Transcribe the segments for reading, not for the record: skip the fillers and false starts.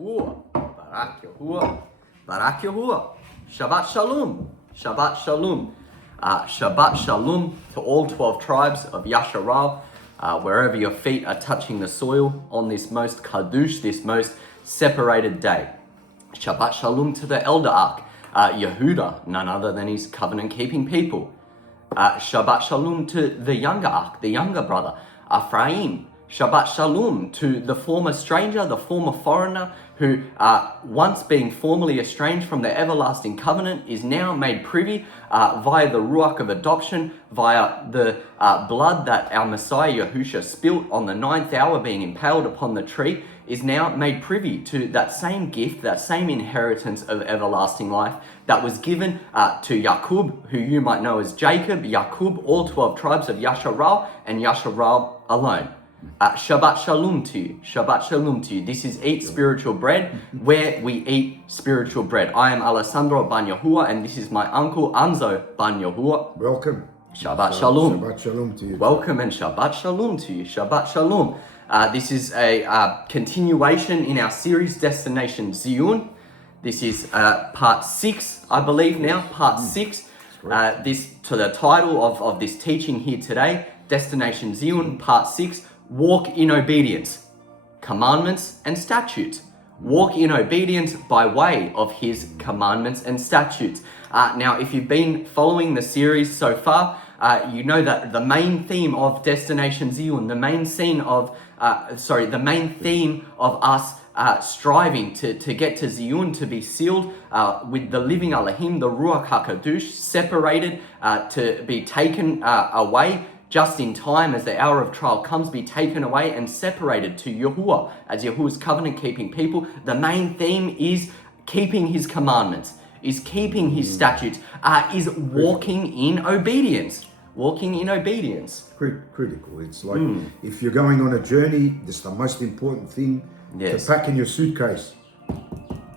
Yahuwah, Barak Yahuwah, Barak Yahuwah. Shabbat Shalom, Shabbat Shalom. Shabbat Shalom to all 12 tribes of Yasharal, wherever your feet are touching the soil on this most kadush, this most separated day. Shabbat Shalom to the elder ark, Yehuda, none other than his covenant-keeping people. Shabbat Shalom to the younger ark, the younger brother, Ephraim. Shabbat Shalom to the former stranger, the former foreigner, who once being formerly estranged from the everlasting covenant is now made privy via the ruach of adoption, via the blood that our Messiah Yahusha spilt on the 9th hour being impaled upon the tree, is now made privy to that same gift, that same inheritance of everlasting life that was given to Yaqub, who you might know as Jacob, Yaqub, all 12 tribes of Yasharal, and Yasharal alone. Shabbat Shalom to you. Shabbat Shalom to you. This is Eat Spiritual Bread, where we eat spiritual bread. I am Alessandro Ban Yahuwah, and this is my uncle Anzo Ban Yahuwah. Welcome. Shabbat Shalom. Shabbat Shalom to you. Welcome and Shabbat Shalom to you. Shabbat Shalom. This is a continuation in our series, Destination Tzyun. This is part 6, I believe now, part 6. This to the title of this teaching here today, Destination Tzyun, part 6. Walk in obedience, commandments and statutes. Walk in obedience by way of his commandments and statutes. Now, if you've been following the series so far, you know that the main theme of Destination Tzyun, the main theme of us striving to get to Tzyun, to be sealed with the living Elohim, the Ruach HaKadosh, separated to be taken away just in time as the hour of trial comes, be taken away and separated to Yahuwah as Yahuwah's covenant-keeping people. The main theme is keeping his commandments, is keeping his statutes, is walking in obedience. Walking in obedience. Critical. It's like if you're going on a journey, this is the most important thing to pack in your suitcase.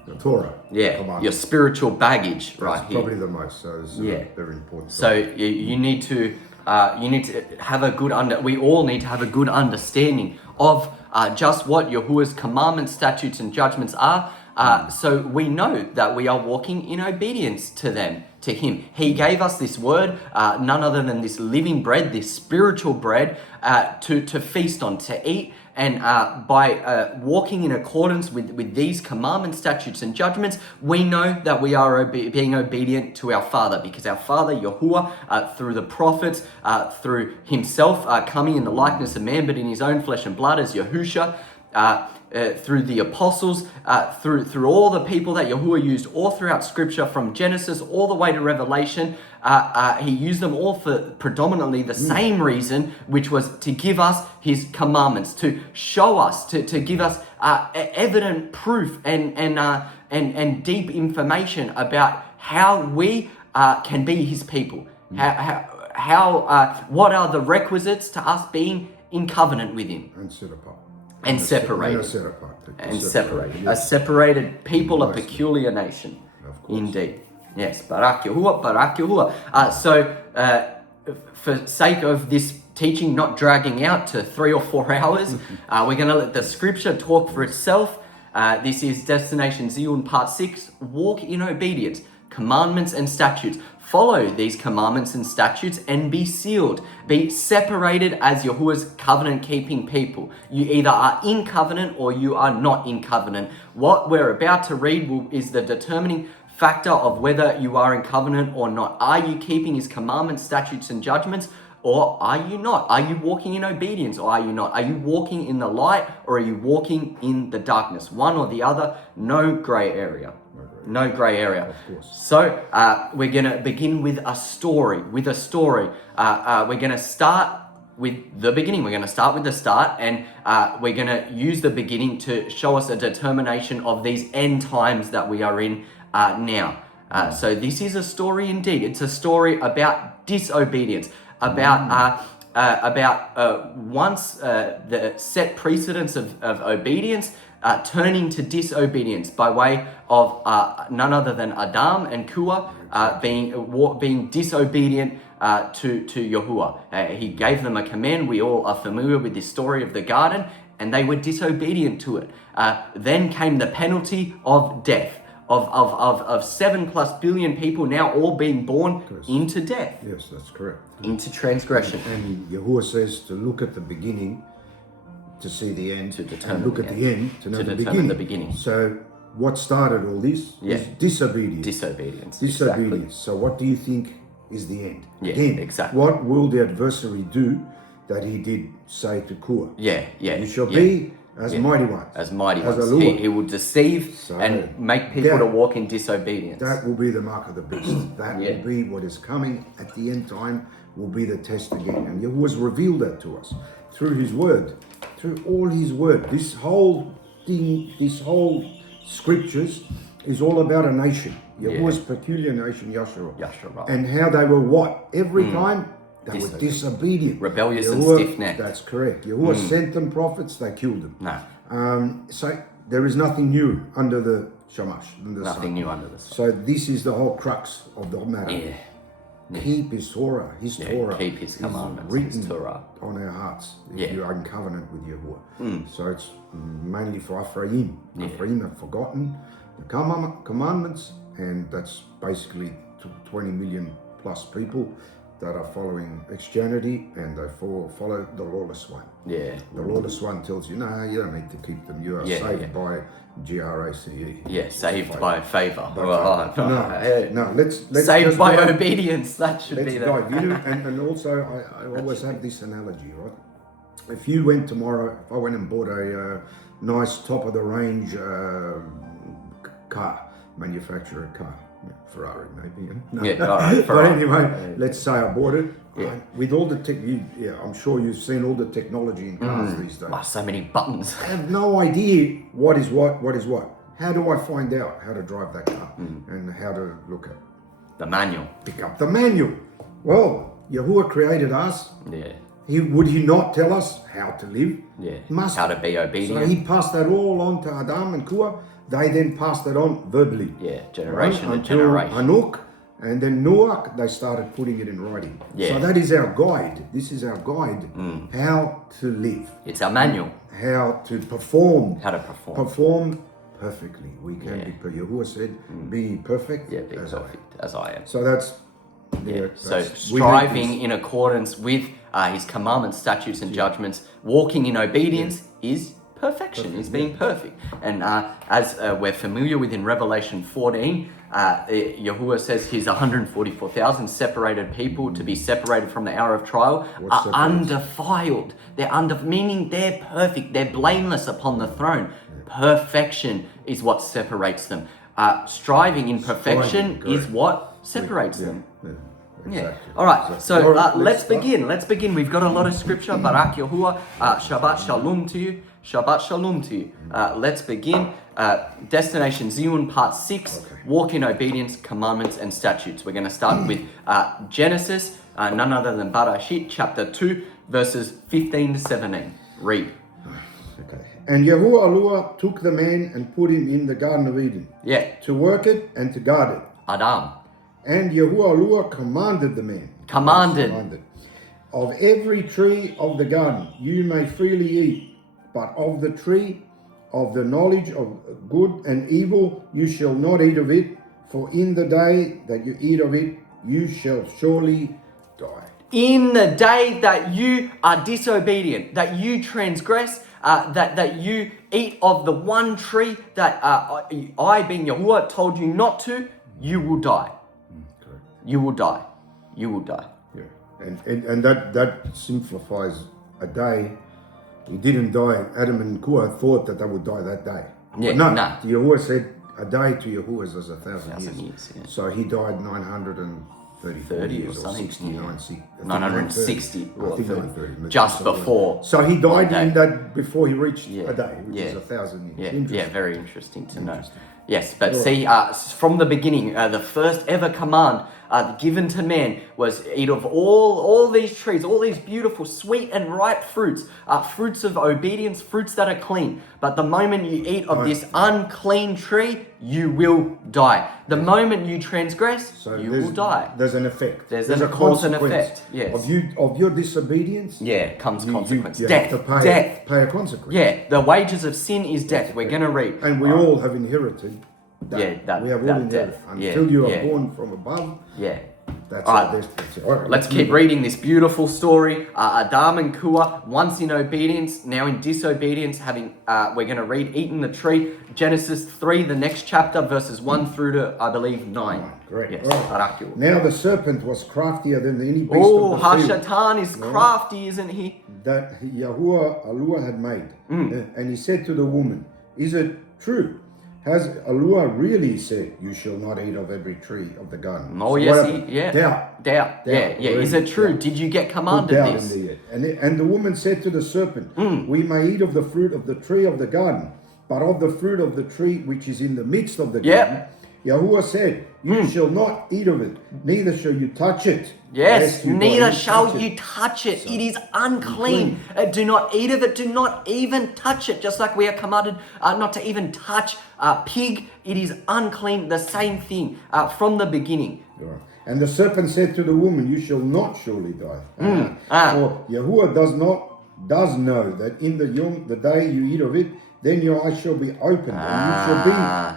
The Torah. Yeah, your spiritual baggage. That's right here. Probably the most. So it's very important. So you need to have a good we all need to have a good understanding of just what Yahuwah's commandments, statutes, and judgments are. So we know that we are walking in obedience to them, to him. He gave us this word, none other than this living bread, this spiritual bread, to feast on, to eat. And by walking in accordance with these commandments, statutes, and judgments, we know that we are being obedient to our Father, because our Father, Yahuwah, through the prophets, through himself coming in the likeness of man, but in his own flesh and blood as Yahusha, through the apostles, through all the people that Yahuwah used all throughout Scripture, from Genesis all the way to Revelation. He used them all for predominantly the same reason, which was to give us his commandments, to show us, to give us evident proof and deep information about how we can be his people. What are the requisites to us being in covenant with him? And set apart. And separated. A separated people, a peculiar nation. Indeed. Yes. Barak Yahuwah, Barak Yahuwah. So, for sake of this teaching not dragging out to 3 or 4 hours, we're going to let the scripture talk for itself. This is Destination Tzyun, part 6. Walk in obedience, commandments and statutes. Follow these commandments and statutes and be sealed. Be separated as Yahuwah's covenant-keeping people. You either are in covenant or you are not in covenant. What we're about to read is the determining factor of whether you are in covenant or not. Are you keeping his commandments, statutes, and judgments, or are you not? Are you walking in obedience, or are you not? Are you walking in the light, or are you walking in the darkness? One or the other, no gray area. No gray area. Of course. So we're going to begin with a story. We're going to start with the beginning. We're going to start with the start, and we're going to use the beginning to show us a determination of these end times that we are in now. So this is a story indeed. It's a story about disobedience, about once the set precedence of obedience, turning to disobedience by way of none other than Adam and Kua being disobedient to Yahuwah. He gave them a command. We all are familiar with this story of the garden, and they were disobedient to it. Then came the penalty of death. Of 7+ billion people now all being born into death. Yes, that's correct. Into transgression. And Yahuwah says to look at the beginning to see the end, to determine and look at the end to know the beginning. So what started all this is disobedience. Disobedience. Disobedience. Exactly. So what do you think is the end? Yeah, Again, exactly. what will the adversary do that he did say to Kua? Yeah. You shall be as mighty ones. As mighty as ones. He will deceive and make people to walk in disobedience. That will be the mark of the beast. That will be what is coming at the end time, will be the test again. And Yahuwah's revealed that to us through his word, through all his word. This whole thing, this whole scriptures is all about a nation. Yahuwah's peculiar nation, Yasharah. And how they were what? Every time they were disobedient. Rebellious and stiff-necked. That's correct. Yahuwah sent them prophets, they killed them. No. So there is nothing new under the Shamash. Nothing new under the sun. So this is the whole crux of the matter. Yeah. Keep his Torah, Torah. Keep his commandments, written his Torah on our hearts if you are in covenant with Yahuwah. So it's mainly for Ephraim. Ephraim have forgotten the commandments, and that's basically 20 million plus people that are following Christianity, and they follow the lawless one. Yeah. The lawless one tells you, no, you don't need to keep them. You are saved by GRACE. Yeah, saved by favor. No, let's saved by obedience. That should be dive in. And also, I always have this analogy, right? If you went tomorrow, if I went and bought a nice top of the range car, manufacturer car, Ferrari maybe. No. Yeah, all right. But anyway, let's say I bought it. Yeah. With all the I'm sure you've seen all the technology in cars these days. Oh, so many buttons. I have no idea what is what. How do I find out how to drive that car and how to look at the manual? Pick up the manual. Well, Yahuwah created us. Yeah. Would he not tell us how to live? Yeah. Must. How to be obedient. So he passed that all on to Adam and Kua. They then passed it on verbally. Yeah, generation to until generation. Hanuk, and then Noah, they started putting it in writing. Yeah. So that is our guide. This is our guide. How to live. It's our manual. How to perform. How to perform. Perform perfectly. We can be. Yahuwah said, "Be perfect, be perfect as I am." So that's. So striving in accordance with his commandments, statutes, and judgments, walking in obedience is perfection, is being perfect. And as we're familiar with in Revelation 14, Yahuwah says his 144,000 separated people to be separated from the hour of trial are undefiled. Meaning they're perfect, they're blameless upon the throne. Perfection is what separates them. Striving in perfection is what separates them. Exactly. All right. So let's begin. Let's begin. We've got a lot of scripture. Barak Yahuwah. Shabbat Shalom to you. Shabbat Shalom to you. Let's begin. Destination Tzyun, part 6. Okay. Walk in obedience, commandments, and statutes. We're going to start with Genesis, none other than Barashit, chapter 2, verses 15 to 17. Read. Okay. And Yahuwah Alua took the man and put him in the Garden of Eden. Yeah. To work it and to guard it. Adam. And Yahuwah Alua commanded the man. Commanded. Of every tree of the garden you may freely eat, but of the tree of the knowledge of good and evil you shall not eat of it, for in the day that you eat of it you shall surely die. In the day that you are disobedient, that you transgress, that you eat of the one tree that I, being Yahuwah, told you not to, you will die. Correct. You will die. You will die. Yeah. And that simplifies a day. He didn't die. Adam and Kua thought that they would die that day. Yeah, but no. Yahuwah said a day to Yahuwah is 1,000 years. Yeah. So he died 934 years or 69, 960. I think 930. Just before. So he died in that before he reached a day, which is 1,000 years. Yeah, very interesting to know. Yes, but see, from the beginning, the first ever command given to man was eat of all these trees, all these beautiful, sweet and ripe fruits, fruits of obedience, fruits that are clean. But the moment you eat of this unclean tree, you will die. The moment you transgress, you will die. There's an effect. There's a cause and effect. Yes. Of your disobedience. Yeah, comes consequence. You Death. have to pay a consequence. Yeah, the wages of sin is death. We're going to read. And we all have inherited that. Yeah, we have all inherited. death. Until you are born from above. Yeah. That's all it. right. That's it. All right, let's keep reading this beautiful story. Adam and Kua, once in obedience, now in disobedience, having we're going to read eating the tree. Genesis 3, the next chapter, verses 1 through to, I believe, 9. Great. Yes. Right. Now the serpent was craftier than any beast oh, of the field. Hashatan is crafty, isn't he? That Yahuwah Alua had made. And he said to the woman, is it true? Has Alua really said, you shall not eat of every tree of the garden? Oh, so yes, Doubt. Yeah. Is it true? Doubt. Did you get commanded doubt this? And the woman said to the serpent, we may eat of the fruit of the tree of the garden, but of the fruit of the tree which is in the midst of the garden, Yahuwah said, you shall not eat of it, neither shall you touch it. Yes, neither shall you touch it. It is unclean. Do not eat of it. Do not even touch it. Just like we are commanded not to even touch pig. It is unclean. The same thing from the beginning. Right. And the serpent said to the woman, you shall not surely die. For Yahuwah does know that in the day you eat of it, then your eyes shall be opened, and you shall be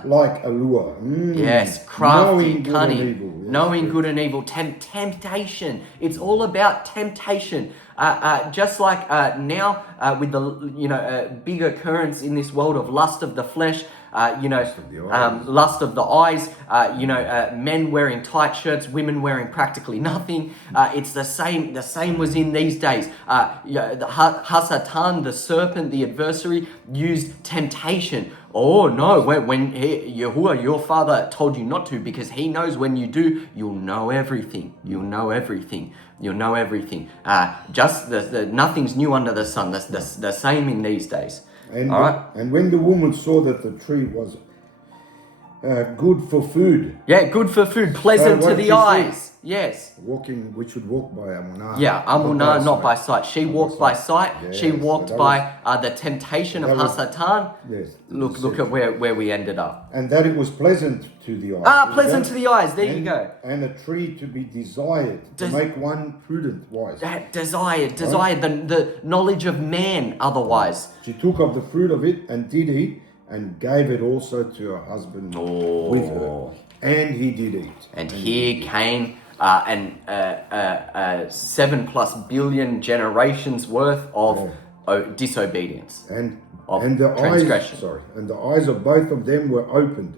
like Alua. Yes, crafty, knowing cunning, good and evil. Yes, knowing good and evil, temptation. It's all about temptation. Just like now with the big occurrence in this world of lust of the flesh, lust of the eyes, men wearing tight shirts, women wearing practically nothing. It's the same. The same was in these days. The Hasatan, the serpent, the adversary, used temptation. Oh no, when Yahuwah, your father, told you not to, because he knows when you do, you'll know everything. You'll know everything. You'll know everything. Just nothing's new under the sun. That's the same in these days. And, all right. And when the woman saw that the tree was good for food. Yeah, good for food, pleasant to the eyes. Yes. We should walk by Amunah. Yeah, Amunah, not by sight. She walked by sight. Yes, she walked by the temptation of Hasatan. Yes. Look at where we ended up. And that it was pleasant to the eyes. Pleasant to the eyes. There you go. And a tree to be desired, to make one prudent wise. Desired, the knowledge of man otherwise. She took of the fruit of it and did eat, and gave it also to her husband with her. And he did eat. And here came 7+ billion generations worth of disobedience. And the transgression. And the eyes of both of them were opened.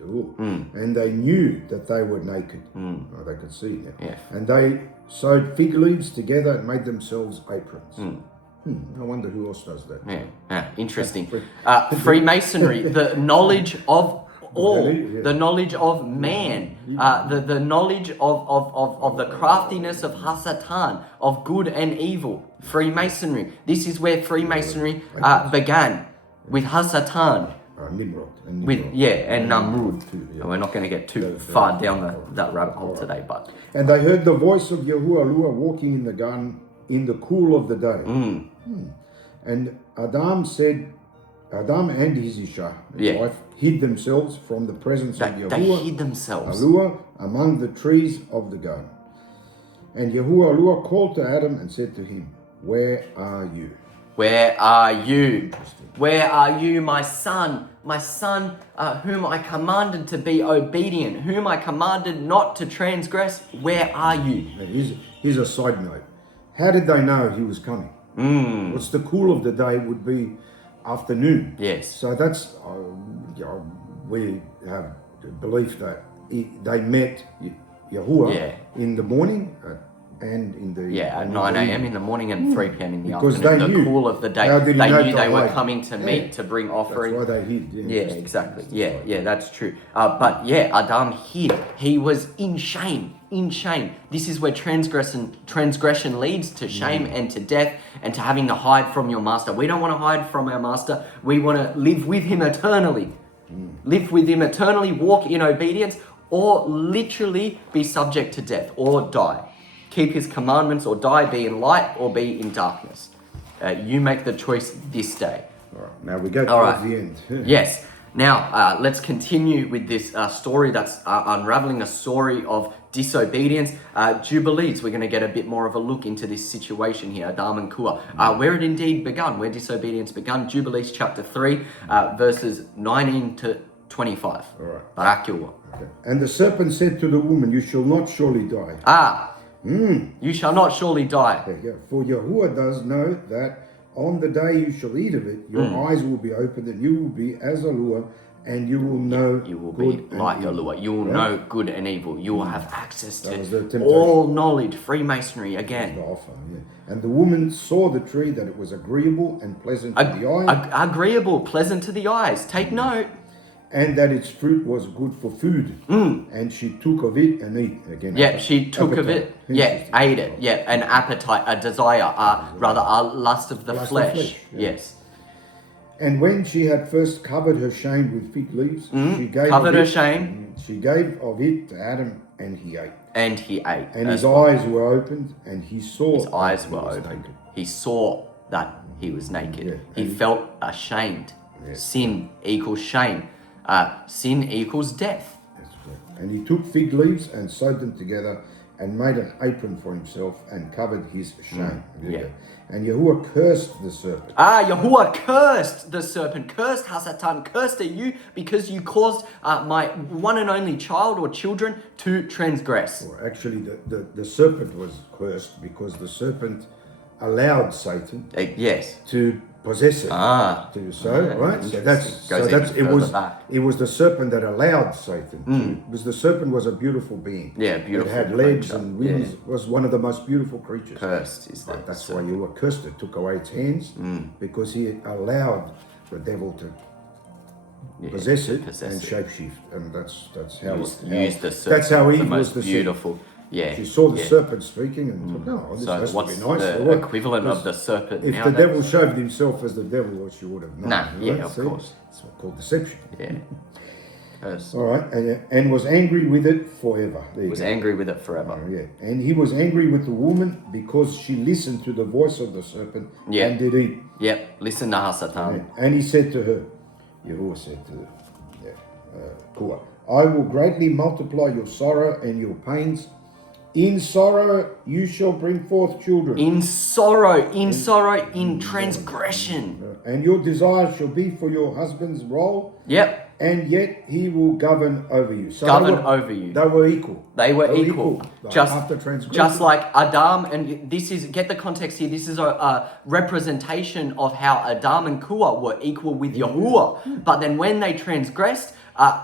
And they knew that they were naked. Oh, they could see now. Yeah. And they sewed fig leaves together and made themselves aprons. I wonder who else does that. Yeah. Interesting. Freemasonry, the knowledge of all, the knowledge of man, the knowledge of the craftiness of Hasatan, of good and evil. Freemasonry. This is where Freemasonry began, with Hasatan. Nimrod. And Namrud. And we're not going to get too far down that rabbit hole today, but. And they heard the voice of Yahuwah walking in the garden in the cool of the day. And Adam and his Isha, his wife, hid themselves from the presence of Yahuwah. They hid themselves. Alua among the trees of the garden. And Yahuwah Alua called to Adam and said to him, where are you? Where are you? Where are you, my son? My son, whom I commanded to be obedient, whom I commanded not to transgress. Where are you? Here's a side note. How did they know he was coming? What's the cool of the day would be afternoon. Yes. So that's, we have the belief that they met Yahuwah in the morning and in the... at 9 a.m. in the morning and 3 p.m. in the because afternoon. They the knew. Cool of the day. They knew they were coming to meet, to bring offering. That's why they hid. Yeah, exactly. Yeah, that's true. But Adam hid. He was in shame. This is where transgression leads to shame and to death and to having to hide from your master. We don't want to hide from our master. We want to live with him eternally. Live with him eternally, walk in obedience, or literally be subject to death or die. Keep his commandments or die, be in light or be in darkness. You make the choice this day. All right, now we go towards the end. Yes. Now, let's continue with this story that's unraveling a story of disobedience. Jubilees, we're going to get a bit more of a look into this situation here, Adam and Kua, where it indeed begun, where disobedience begun. Jubilees chapter 3, verses 19 to 25. All right. Barakyo. Okay. And the serpent said to the woman, you shall not surely die. You shall not surely die. There you go. For Yahuwah does know that on the day you shall eat of it, your eyes will be opened, and you will be as Alua, and you will know You will good be like and evil. Alua. You will know good and evil. You will have access That was the to temptation. all knowledge, Freemasonry The again. offer, yeah. And the woman saw the tree, that it was agreeable and pleasant to the eye, Agreeable, pleasant to the eyes. Take note. and that its fruit was good for food. And she took of it and ate again. Yeah, she took of it. Yeah, ate it. Yeah, an appetite, a desire, rather a lust of the Lust of flesh. flesh, yeah. Yes. And when she had first covered her shame with fig leaves, she gave Covered of her it, shame. She gave of it to Adam, and he ate. And he ate. And as his well. eyes were opened, and he saw. His eyes that he were was opened. naked. He saw that he was naked. Yeah, He and- felt ashamed. Yeah. Sin equals shame. Sin equals death. That's right. And he took fig leaves and sewed them together, and made an apron for himself, and covered his shame. Yeah. And Yahuwah cursed the serpent. Yahuwah cursed the serpent, cursed Hasatan, cursed are you because you caused my one and only child or children to transgress. Or actually, the serpent was cursed because the serpent allowed Satan Yes. to possess it. Right? So interesting. that's Goes even further back. it was the serpent that allowed Satan to, because the serpent was a beautiful being. Yeah, beautiful It had legs creature. and wings. Was one of the most beautiful creatures. Cursed is that. That's why you were cursed. It took away its hands because he allowed the devil to possess it and shapeshift, and that's how Use the serpent. That's how Eve the was most deceived. beautiful. Yeah. She saw the yeah. serpent speaking and thought, no, this So has what's to be nice. the or what? equivalent of Because the serpent if now? the devil showed himself as the devil, well, she would have known. Nah, yeah, right? of See? course. It's called deception. Yeah. Cursed. All right, and was angry with it forever. There you Was go. angry with it forever. Yeah, and he was angry with the woman because she listened to the voice of the serpent and did eat. Yep. Listen to Hasatan. And he said to her, Yahuwah said to Kua, I will greatly multiply your sorrow and your pains. In sorrow you shall bring forth children, In sorrow, in transgression. and your desire shall be for your husband's role, Yep. and yet he will govern over you. So Govern over you. They were equal. They were equal. Like Just, after transgression. just like Adam, and this is, get the context here, this is a representation of how Adam and Kua were equal with Yahuwah. But then when they transgressed,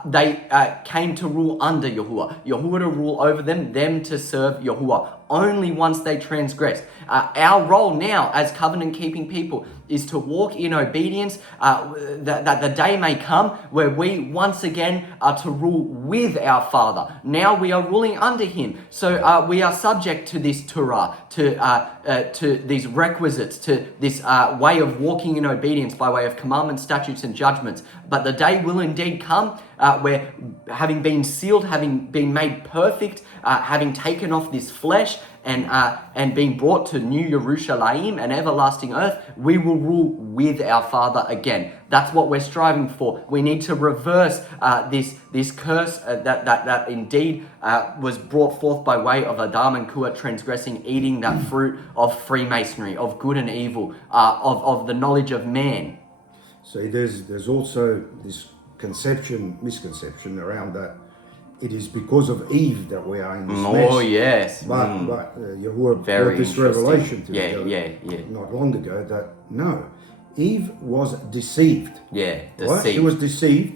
they came to rule under Yahuwah. Yahuwah to rule over them to serve Yahuwah. Only once they transgressed. Our role now as covenant-keeping people is to walk in obedience, that the day may come where we once again are to rule with our Father. Now we are ruling under Him. So we are subject to this Torah, to these requisites, to this way of walking in obedience by way of commandments, statutes, and judgments. But the day will indeed come where, having been sealed, having been made perfect, having taken off this flesh, and being brought to New Yerushalayim, an everlasting earth, we will rule with our Father again. That's what we're striving for. We need to reverse this curse that indeed was brought forth by way of Adam and Kua transgressing, eating that fruit of Freemasonry, of good and evil, of the knowledge of man. So there's also this misconception around that. It is because of Eve that we are in this mess. Oh, yes. But Yahuwah Very brought this interesting. revelation to Yeah. not long ago that no, Eve was deceived. Yeah, Right? deceived. She was deceived.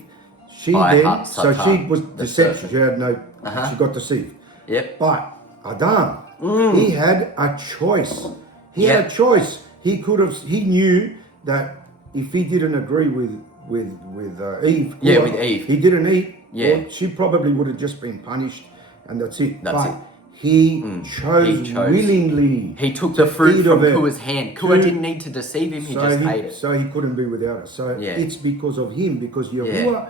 She By then, so she Satan, was the deception. serpent. She had no, she got deceived. Yep. But Adam, he had a choice. He had a Yep. choice. He could have. He knew that if he didn't agree with Eve, Yeah, with Eve. he didn't eat. Yeah. Well, she probably would have just been punished, and that's it. That's but it. He chose He chose. willingly. He took the to fruit eat from of it. Kua's hand. Kua didn't need to deceive him, he just ate it. So he couldn't be without it. So Yeah. it's because of him, because Yahuwah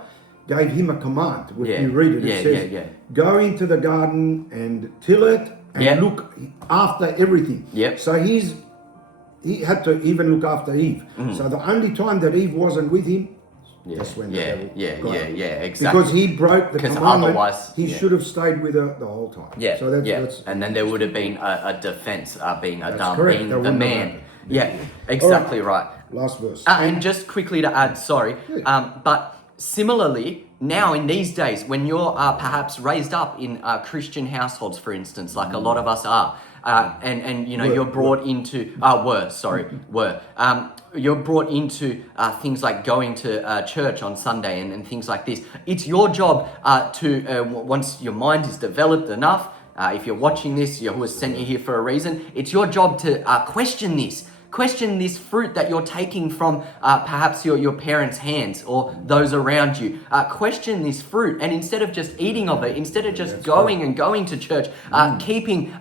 gave him a command. If Yeah. you read it, Yeah, it says, yeah. go into the garden and till it and Yeah. look after everything. Yep. So he had to even look after Eve. So the only time that Eve wasn't with him, that's when the devil got her. Exactly. Because he broke the 'Cause commandment, otherwise, he should have stayed with her the whole time. Yeah, So that's and then there would have been a defense, being Adam, correct. being That the wouldn't have man. happened. Yeah, exactly right. Last verse. And just quickly to add, sorry, but similarly, now in these days, when you're perhaps raised up in Christian households, for instance, like a lot of us are, and you know, you're brought into you're brought into things like going to church on Sunday and things like this. It's your job to once your mind is developed enough. If you're watching this, Yahuwah sent you here for a reason. It's your job to question this. Question this fruit that you're taking from perhaps your parents' hands or those around you. Question this fruit, and instead of just eating of it, instead of just going to church, keeping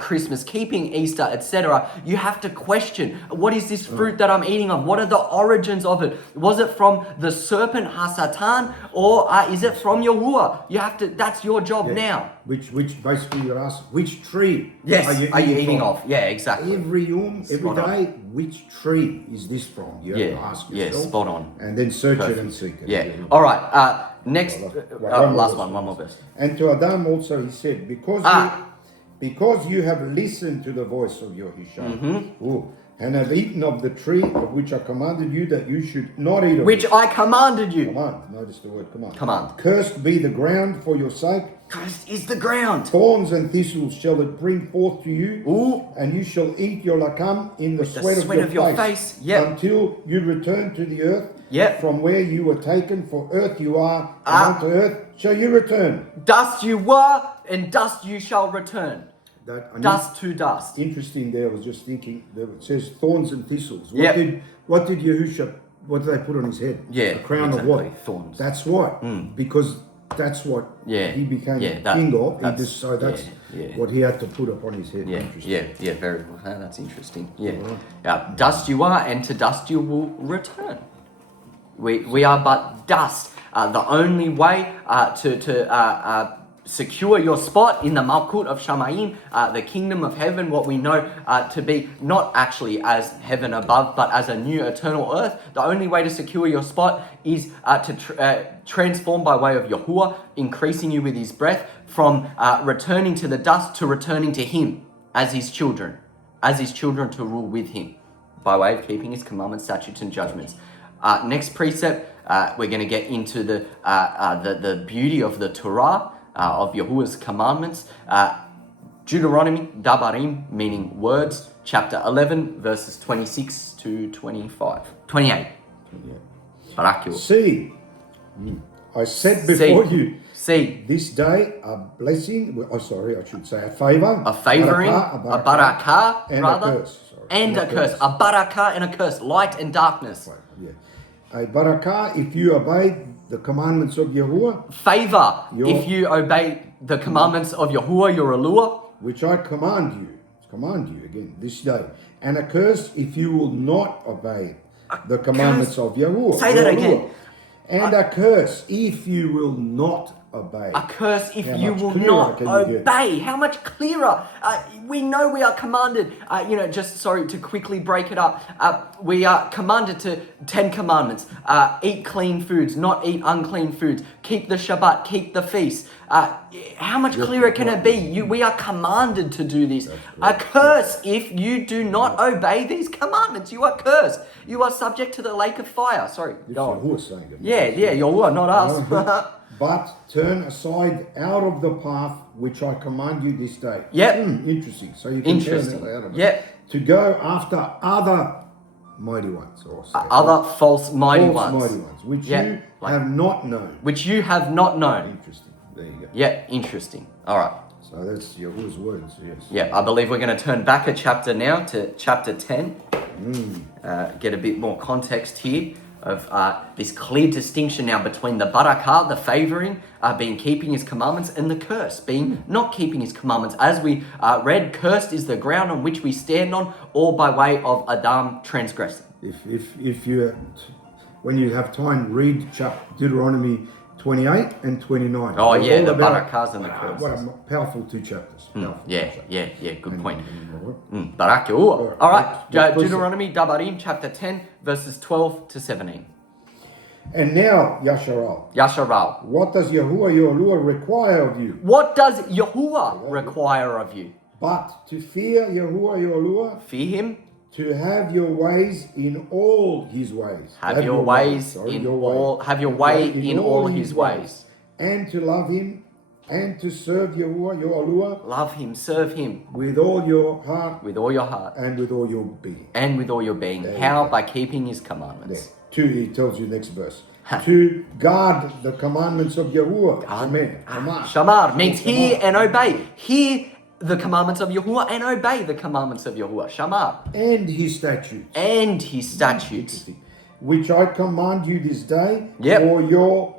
Christmas, keeping Easter, etc., you have to question, what is this fruit that I'm eating of? What are the origins of it? Was it from the serpent Hasatan, or is it from Yahuwah? You have to. That's your job now. Which basically you're asking, which tree are you eating of? Yeah, exactly. Every day, which tree is this from? You have to ask yourself. Yeah, spot on. And then search it and seek it. Yeah. All right. Next, one more verse. And to Adam also he said, because you have listened to the voice of your Hisham, and have eaten of the tree of which I commanded you that you should not eat of which it. I commanded you. Command. Notice the word command. Command. Cursed be the ground for your sake. Cursed is the ground. Thorns and thistles shall it bring forth to you. Ooh. And you shall eat your lakam in the sweat of your face. Yep. Until you return to the earth. Yep. From where you were taken, for earth you are, and unto earth shall you return. Dust you were, and dust you shall return. Dust to dust. Interesting there, I was just thinking, that it says thorns and thistles. What did Yahusha, what did they put on his head? Yeah, a crown of what? Thorns. That's what. Because that's what he became king of. That's what he had to put upon his head. Yeah, very well. That's interesting. Yeah. Dust you are, and to dust you will return. We are but dust. The only way to secure your spot in the Malkut of Shamayim, the kingdom of heaven, what we know to be not actually as heaven above, but as a new eternal earth. The only way to secure your spot is to transform by way of Yahuwah, increasing you with his breath, from returning to the dust to returning to him as his children to rule with him by way of keeping his commandments, statutes, and judgments. Next precept, we're going to get into the beauty of the Torah, of Yahuwah's commandments. Deuteronomy, Dabarim, meaning words, chapter 11, verses 26 to 28. Barak Yahuwah. See, I said before you, see, this day a blessing, I should say a favor, a favoring, a barakah, and rather, a curse. And a curse. A barakah and a curse, light and darkness. Yeah. A barakah if you obey the commandments of Yahuwah. Favor if you obey the commandments of Yahuwah, your Eluah. Which I command you again this day. And a curse if you will not obey the commandments of Yahuwah. Say that again. And a curse if you will not obey. A curse if you will not obey. How much clearer? We know we are commanded, to quickly break it up, we are commanded to 10 commandments. Eat clean foods, not eat unclean foods. Keep the Shabbat, keep the feast. How much clearer can it be? We are commanded to do this. A curse if you do not obey these commandments. You are cursed. You are subject to the lake of fire. Sorry, go on. Yahuwah saying it. Yeah, Yahuwah, not us. But turn aside out of the path which I command you this day. Yep. Interesting. So you can turn out of it. Yep. To go after other mighty ones. Other false mighty ones. Which you have not known. Which you have not known. Interesting. There you go. Yeah, interesting. All right. So that's Yahuwah's words, yes. Yeah, I believe we're going to turn back a chapter now to chapter 10. Get a bit more context here of this clear distinction now between the barakah, the favoring, being keeping his commandments, and the curse, being not keeping his commandments. As we read, cursed is the ground on which we stand on, all by way of Adam transgressing. If you, when you have time, read Deuteronomy 28 and 29. Oh, They're yeah, all the about- barakas and the What curses. a powerful two chapters. Powerful Yeah, two chapters. yeah, good point. And- Barak Yahuwah. All right, let's proceed. Deuteronomy Dabarim chapter 10 verses 12 to 17. And now, Yasharal, Yasharal. what does Yahuwah your Lord require of you? What does Yahuwah require of you? But to fear Yahuwah your Lord, Fear him, to have your ways in all his ways. have your ways in all, have your way in all his ways. And to love him and to serve Yahuwah your Lord Love him, serve him with all your heart with all your heart and with all your being. and with all your being. There you How? go. By keeping his commandments. There. Two, he tells you next verse. To guard the commandments of Yahuwah. Amen. Shamar means hear and obey. Hear the commandments of Yahuwah and obey the commandments of Yahuwah. Shamar. And his statutes. And his statutes. Which I command you this day Yep. for your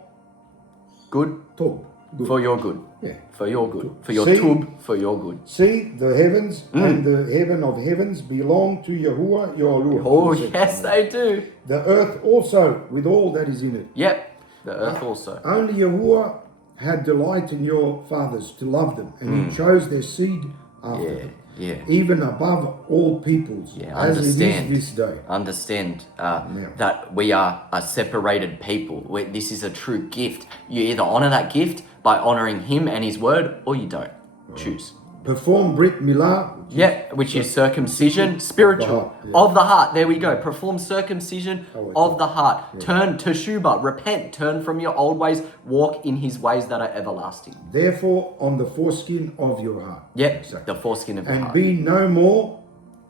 Good. tub. Good. For your good. Yeah. For your good. For your See? tub. For your good. See, the heavens and the heaven of heavens belong to Yahuwah your Lord. Oh, He said. yes, they do. The earth also with all that is in it. Yep. The earth also. Only Yahuwah had delight in your fathers to love them, and he chose their seed after Yeah. them, Yeah. even above all peoples, Yeah, as understand. it is this day. Understand that we are a separated people. This is a true gift. You either honor that gift by honoring him and his word, or you don't. Choose. Perform Brit Milah. Yeah, which is circumcision, spiritual, of the heart. There we go. Perform circumcision of the heart. Turn to Shuba, repent, turn from your old ways, walk in his ways that are everlasting. Therefore, on the foreskin of your heart. Yep, Exactly. the foreskin of your And heart. be no more.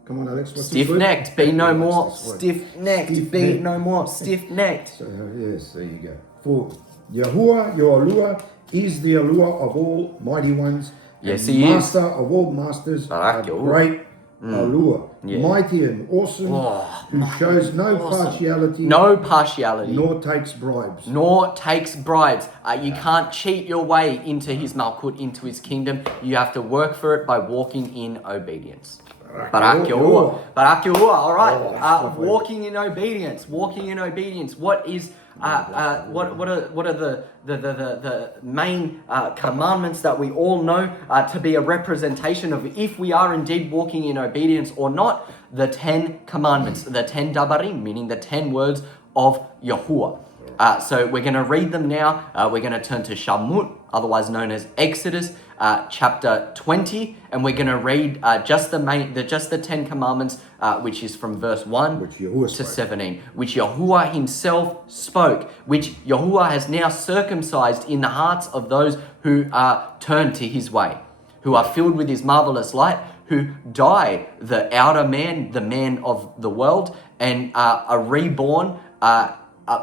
Come on, Alex. What's this word? Stiff-necked, be no Yeah, more. that's this word. Stiff-necked, be Stiff-necked. no more. Stiff-necked. So, yes, there you go. For Yahuwah, your Alua, is the Alua of all mighty ones. Yes, and he is. Master of all masters, Barak a Yahuwah. great Alua, Yeah. mighty and awesome, who shows no partiality, No partiality. nor takes bribes. Nor takes bribes. You can't cheat your way into his malkut, into his kingdom. You have to work for it by walking in obedience. Barak Yahuwah. Barak Yahuwah. All right. Walking in obedience. Walking in obedience. What is what are the main commandments that we all know to be a representation of if we are indeed walking in obedience or not? The 10 commandments, the 10 dabarim, meaning the 10 words of Yahuwah. So we're going to read them now. We're going to turn to Shamut, otherwise known as Exodus, chapter 20, and we're going to read just the 10 commandments, which is from verse 1 Which Yahuwah to spoke. 17, which Yahuwah himself spoke, which Yahuwah has now circumcised in the hearts of those who are turned to his way, who are filled with his marvelous light, who die the outer man, the man of the world, and are reborn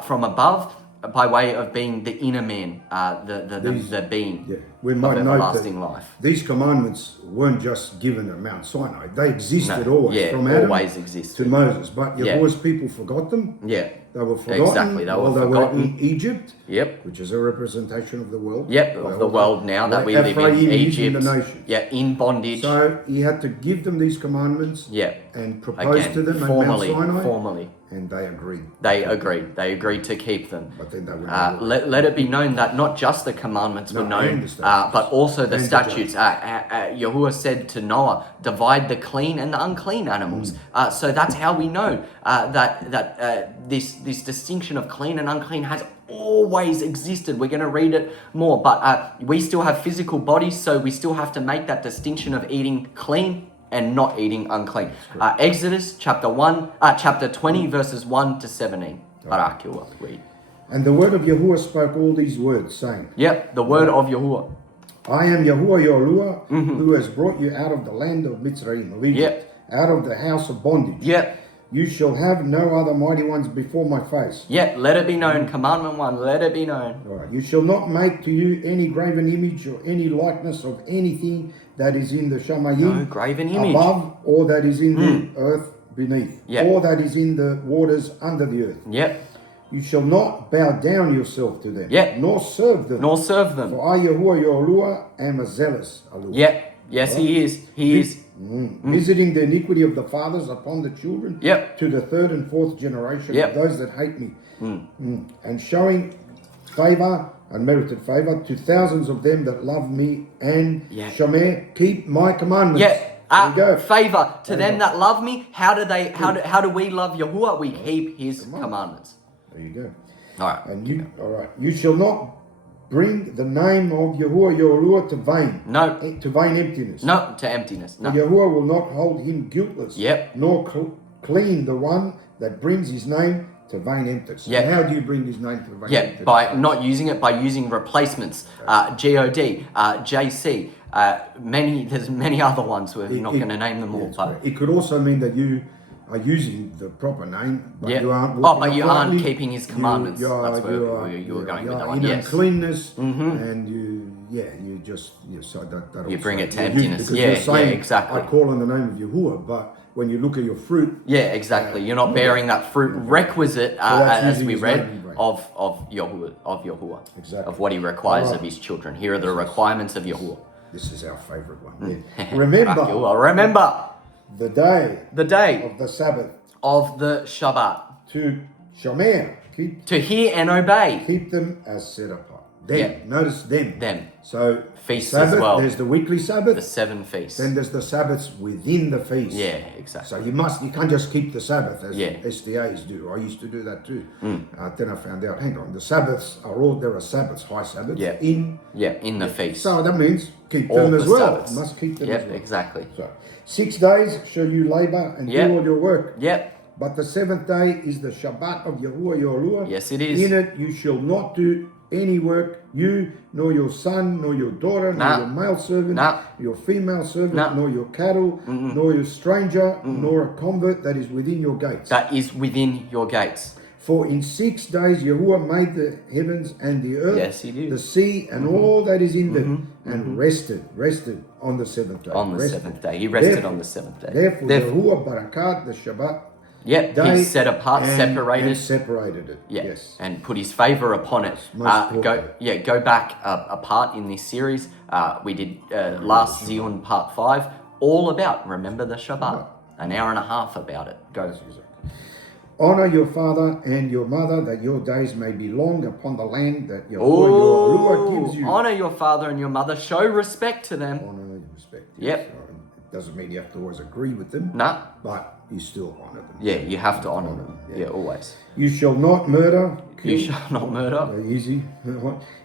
from above by way of being the inner man, the being Yeah, we of might note everlasting that life. these commandments weren't just given at Mount Sinai. They existed No, always, yeah, from Adam always existed. to Moses. But Yeah. Yahuwah's people forgot them. Yeah. They were forgotten Exactly, they were while they forgotten. were in Egypt, Yep. which is a representation of the world. Yep, of the world now that we Where live in Ephraim is in Egypt. the nations. Yeah, in bondage. So he had to give them these commandments Yeah. and propose Again, to them formally, at Mount Sinai, formally. and they agreed. They agreed. They agreed to keep them. But then they went Let it be known that not just the commandments were and known, the statutes. but also the And the statutes. Yahuwah said to Noah, divide the clean and the unclean animals. So that's how we know that this distinction of clean and unclean has always existed. We're going to read it more, but we still have physical bodies, so we still have to make that distinction of eating clean and not eating unclean. Exodus chapter 20, verses 1 to 17. Barak Yahuwah, read. And the word of Yahuwah spoke all these words, saying, Yep, the word of Yahuwah. I am Yahuwah your Lua, who has brought you out of the land of Mitzrayim, of Egypt, out of the house of bondage. Yep, You shall have no other mighty ones before my face. yep, let it be known. Commandment 1, let it be known. All right. You shall not make to you any graven image or any likeness of anything that is in the Shamayim No graven image. above, or that is in the earth beneath, Yep. or that is in the waters under the earth. Yep, You shall not bow down yourself to them, Yep. nor serve them. nor serve them. For I, Yahuwah your Lua, am a zealous Alua. Yep, yes, he is. He is. Visiting the iniquity of the fathers upon the children, Yep. to the third and fourth generation Yep. of those that hate me, and showing favor, unmerited favor, to thousands of them that love me and Yeah. Shomer, keep my commandments. Yeah. There you go. Favor to them that love me. How do we love Yahuwah? We keep his commandments. There you go. All right. And you shall not bring the name of Yahuwah your Lord to vain. No. To vain emptiness. No, to emptiness. No. For Yahuwah will not hold him guiltless. Yep. Nor clean the one that brings his name to vain emptiness. Yep. And how do you bring his name to vain emptiness? By not using it, by using replacements. God, JC. There's many other ones. We're not going to name them all. But it could also mean that you are using the proper name, but yeah. you aren't. But you aren't uprightly. keeping his commandments. That's where you were going with that one. In Yes. uncleanness, Mm-hmm. and so that You also, bring it to emptiness. because Yeah, you're saying, exactly. I call on the name of Yahuwah, but when you look at your fruit, Yeah, exactly. You're not bearing that fruit requisite, that's as using we his read, name, right. of Yahuwah. Exactly. Of what he requires Oh. of his children. Here are the requirements of Yahuwah. this is our favorite one. Yeah. Remember Remember the day the day of the Sabbath of the Shabbat to Shomer, to hear and obey keep them as set apart. Them, Yeah. notice them. them. So Feasts Sabbath, as well. there's the weekly Sabbath, The 7 feasts. then there's the Sabbaths within the feast. Yeah, exactly. So you can't just keep the Sabbath as Yeah. SDAs do. I used to do that too. Then I found out, hang on, the Sabbaths there are Sabbaths, high Sabbaths Yeah. in. In the feast. So that means keep All them as the well. Sabbaths. You must keep them Yep, as well. exactly. So 6 days shall you labor and Yep. do all your work. Yep. But the 7th day is the Shabbat of Yahuwah your Lord. Yes, it is. In it you shall not do any work, you, nor your son, nor your daughter, Nah. nor your male servant, Nah. your female servant, Nah. nor your cattle, nor your stranger, nor a convert that is within your gates. That is within your gates. For in 6 days Yahuwah made the heavens and the earth, Yes, he did. the sea, and all that is in them, and rested on the 7th day. On the Rested. 7th day. He rested Therefore- on the 7th day. Therefore, Yahuwah barakat the Shabbat Yep, day he set apart, and separated. separated it. Yeah, Yes. and put his favor upon it. Most Go back a part in this series. We did last Tzyun part 5, all about remember the Shabbat. An hour and a half about it. Go. Honor your father and your mother, that your days may be long upon the land that Yahuwah your Lord gives you. Honor your father and your mother. Show respect to them. Honor and respect. Yep. So, it doesn't mean you have to always agree with them, Nah. but you still honor them. Yeah, you have to honor them. Yeah, always. You shall not murder. You shall not murder. Very easy.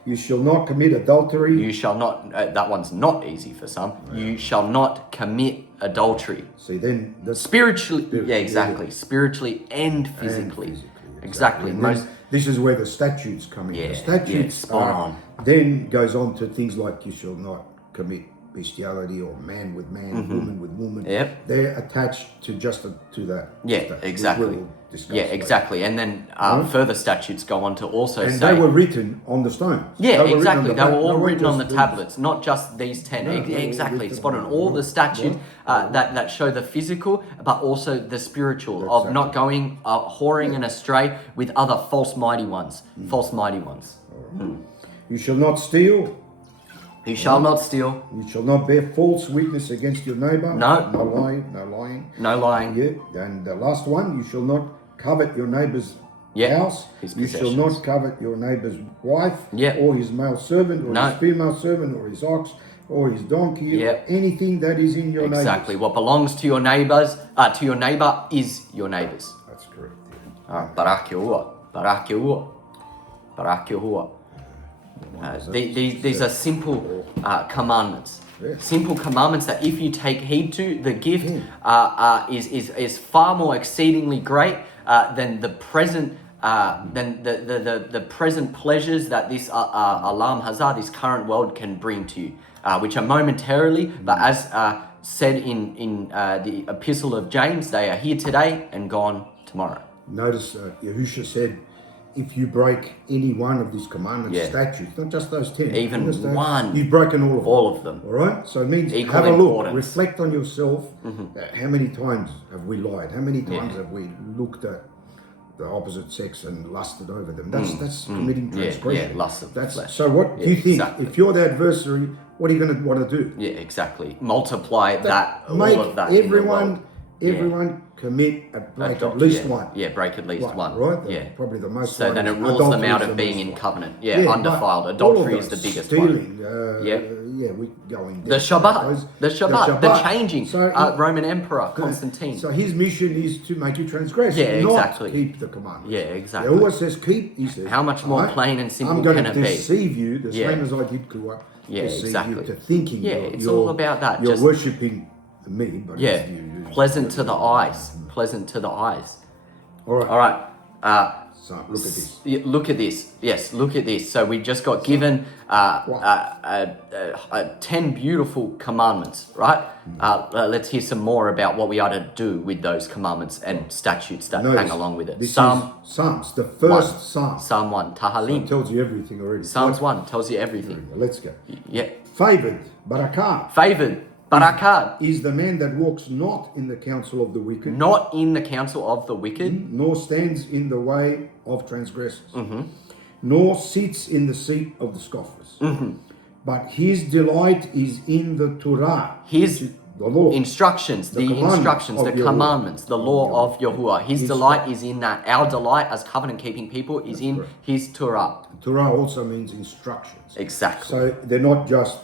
You shall not commit adultery. You shall not. That one's not easy for some. You shall not commit adultery. See, then the Spiritually, yeah, exactly. Spiritually and physically. Exactly. And Most. then this is where the statutes come in. Yeah, The statutes spot on. then goes on to things like you shall not commit bestiality or man with man, woman with woman. Yep. They're attached to to that. Yeah, that exactly. we'll discuss Yeah, later. exactly. And then further statutes go on to also And say. they were written on the stones. Yeah, They were exactly. written They on were the all back. written on the They weren't just tablets, not just these 10. No, they were Exactly. written Spot on. on All the- the statutes that show the physical, but also the spiritual of Exactly. not going whoring and astray with other false mighty ones. False mighty ones. You shall not steal. You shall not steal. You shall not bear false witness against your neighbor. No. No lying. No lying. No lying. Yeah. And the last one, you shall not covet your neighbor's Yeah, house. his You shall possessions. not covet your neighbor's wife, Yeah. or his male servant, or No. his female servant, or his ox, or his donkey, Yeah. or anything that is in your Exactly. neighbor's. What belongs to your neighbors, to your neighbor, is your neighbor's. That's correct. All right. Barak Yahuwah. Barak Yahuwah. Barak Yahuwah. These are simple commandments. Yeah. Simple commandments that if you take heed to, the gift is far more exceedingly great than the present the present pleasures that this Alam Hazar, this current world, can bring to you, which are momentarily, but as said in the Epistle of James, they are here today and gone tomorrow. Notice Yahusha said, if you break any one of these commandments, Yeah. statutes, not just those 10, Even understand? one. You've broken all of them. All of them. All right? So it means Equal have a look, importance. reflect on yourself. How many times have we lied? How many times have we looked at the opposite sex and lusted over them? That's committing transgression. Yeah, lust of the flesh. So what do you think? exactly. If you're the adversary, what are you going to want to do? Yeah, exactly. Multiply that, all Make of that. in the everyone world. everyone commit break at Adopt, least yeah. one. Yeah, break at least one. Right? Yeah. Probably the most So one then is it rules them adultery out is of the being most in one. covenant. Yeah, but undefiled. all of Adultery is the those, biggest stealing, one. Yep. Yeah, we go in The depth. Shabbat, the changing, So Roman Emperor Constantine. So his mission is to make you transgress, Yeah, not exactly. keep the commandments. Yeah, exactly. Yahuwah says keep, he says. How much more plain and simple I'm going can to it be? deceive you the Yeah. same as I did Kua. Yeah, deceive exactly. you to thinking it's all about that. You're Just, worshipping me, but yeah, it's pleasant to the eyes. Pleasant to the eyes. All right. All right. So look at this. Look at this. Yes, look at this. So we just got given 10 beautiful commandments, right? Let's hear some more about what we are to do with those commandments and statutes that hang along with it. This is Psalms, the first Psalm. Psalm 1, So Tahalim. it tells you everything already. Psalms 1 tells you everything. Let's go. Yeah. Favored, barakah, Favored, barakah, is the man that walks not in the counsel of the wicked, not in the counsel of the wicked, nor stands in the way of transgressors, nor sits in the seat of the scoffers. But his delight is in the Torah, his the law, instructions, the commandments, the law of Yahuwah. His delight is in that. Our delight as covenant-keeping people is in his Torah. Torah also means instructions. Exactly. So they're not just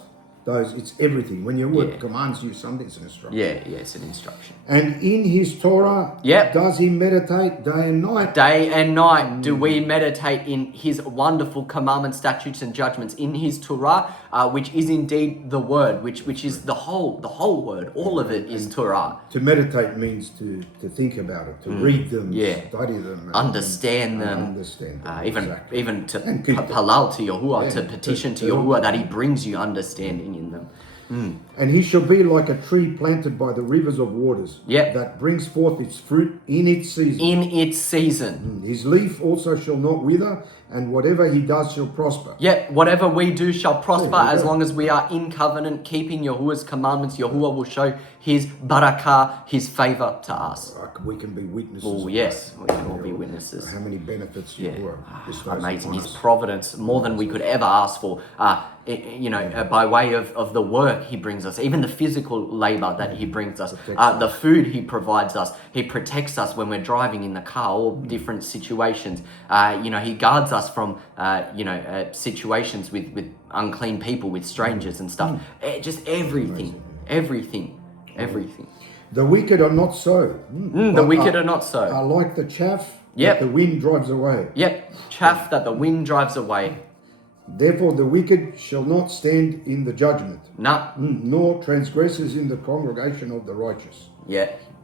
those, it's everything. When your word commands you something, it's an instruction. Yeah, it's an instruction. And in his Torah, does he meditate day and night? Day and night do we meditate in his wonderful commandments, statutes, and judgments, in his Torah, which is indeed the word, which is the whole word. All of it is Torah. To meditate means to think about it, to read them, study them, understand them, even to halal to Yahuwah, to petition to Yahuwah that he brings you understanding in them. And he shall be like a tree planted by the rivers of waters, that brings forth its fruit in its season. His leaf also shall not wither, and whatever he does shall prosper. Whatever we do shall prosper as long as we are in covenant, keeping Yahuwah's commandments. Yahuwah will show his barakah, his favor to us. We can be witnesses. Oh, yes, we can all be witnesses. How many benefits Yahuwah bestows amazing. upon His us. providence, more than we could ever ask for. By way of the work he brings us, even the physical labor that he brings us, the food he provides us, he protects us when we're driving in the car, all different situations. He guards us from situations with unclean people, with strangers and stuff. Just everything. The wicked are not so. The wicked are not so. Are like the chaff that the wind drives away. Chaff that the wind drives away. Therefore the wicked shall not stand in the judgment, nor transgressors in the congregation of the righteous. All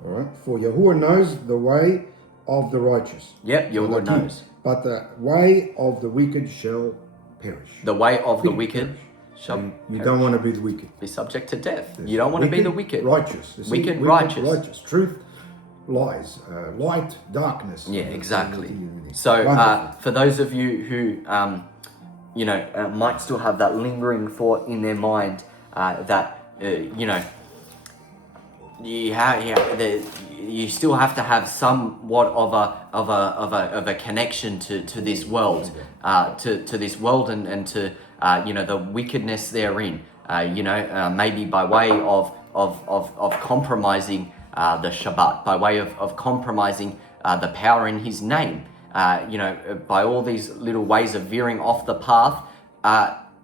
right. For Yahuwah knows the way of the righteous. Yahuwah knows. But the way of the wicked shall perish. The way of the wicked shall You don't want to be the wicked. Be subject to death. You don't want to be the wicked. Righteous. Wicked, righteous. Truth, lies. Light, darkness. Exactly. So for those of you who might still have that lingering thought in their mind that you still have to have somewhat of a connection to this world, to this world and to the wickedness therein. Maybe by way of compromising the Shabbat, by way of compromising the power in His name. By all these little ways of veering off the path,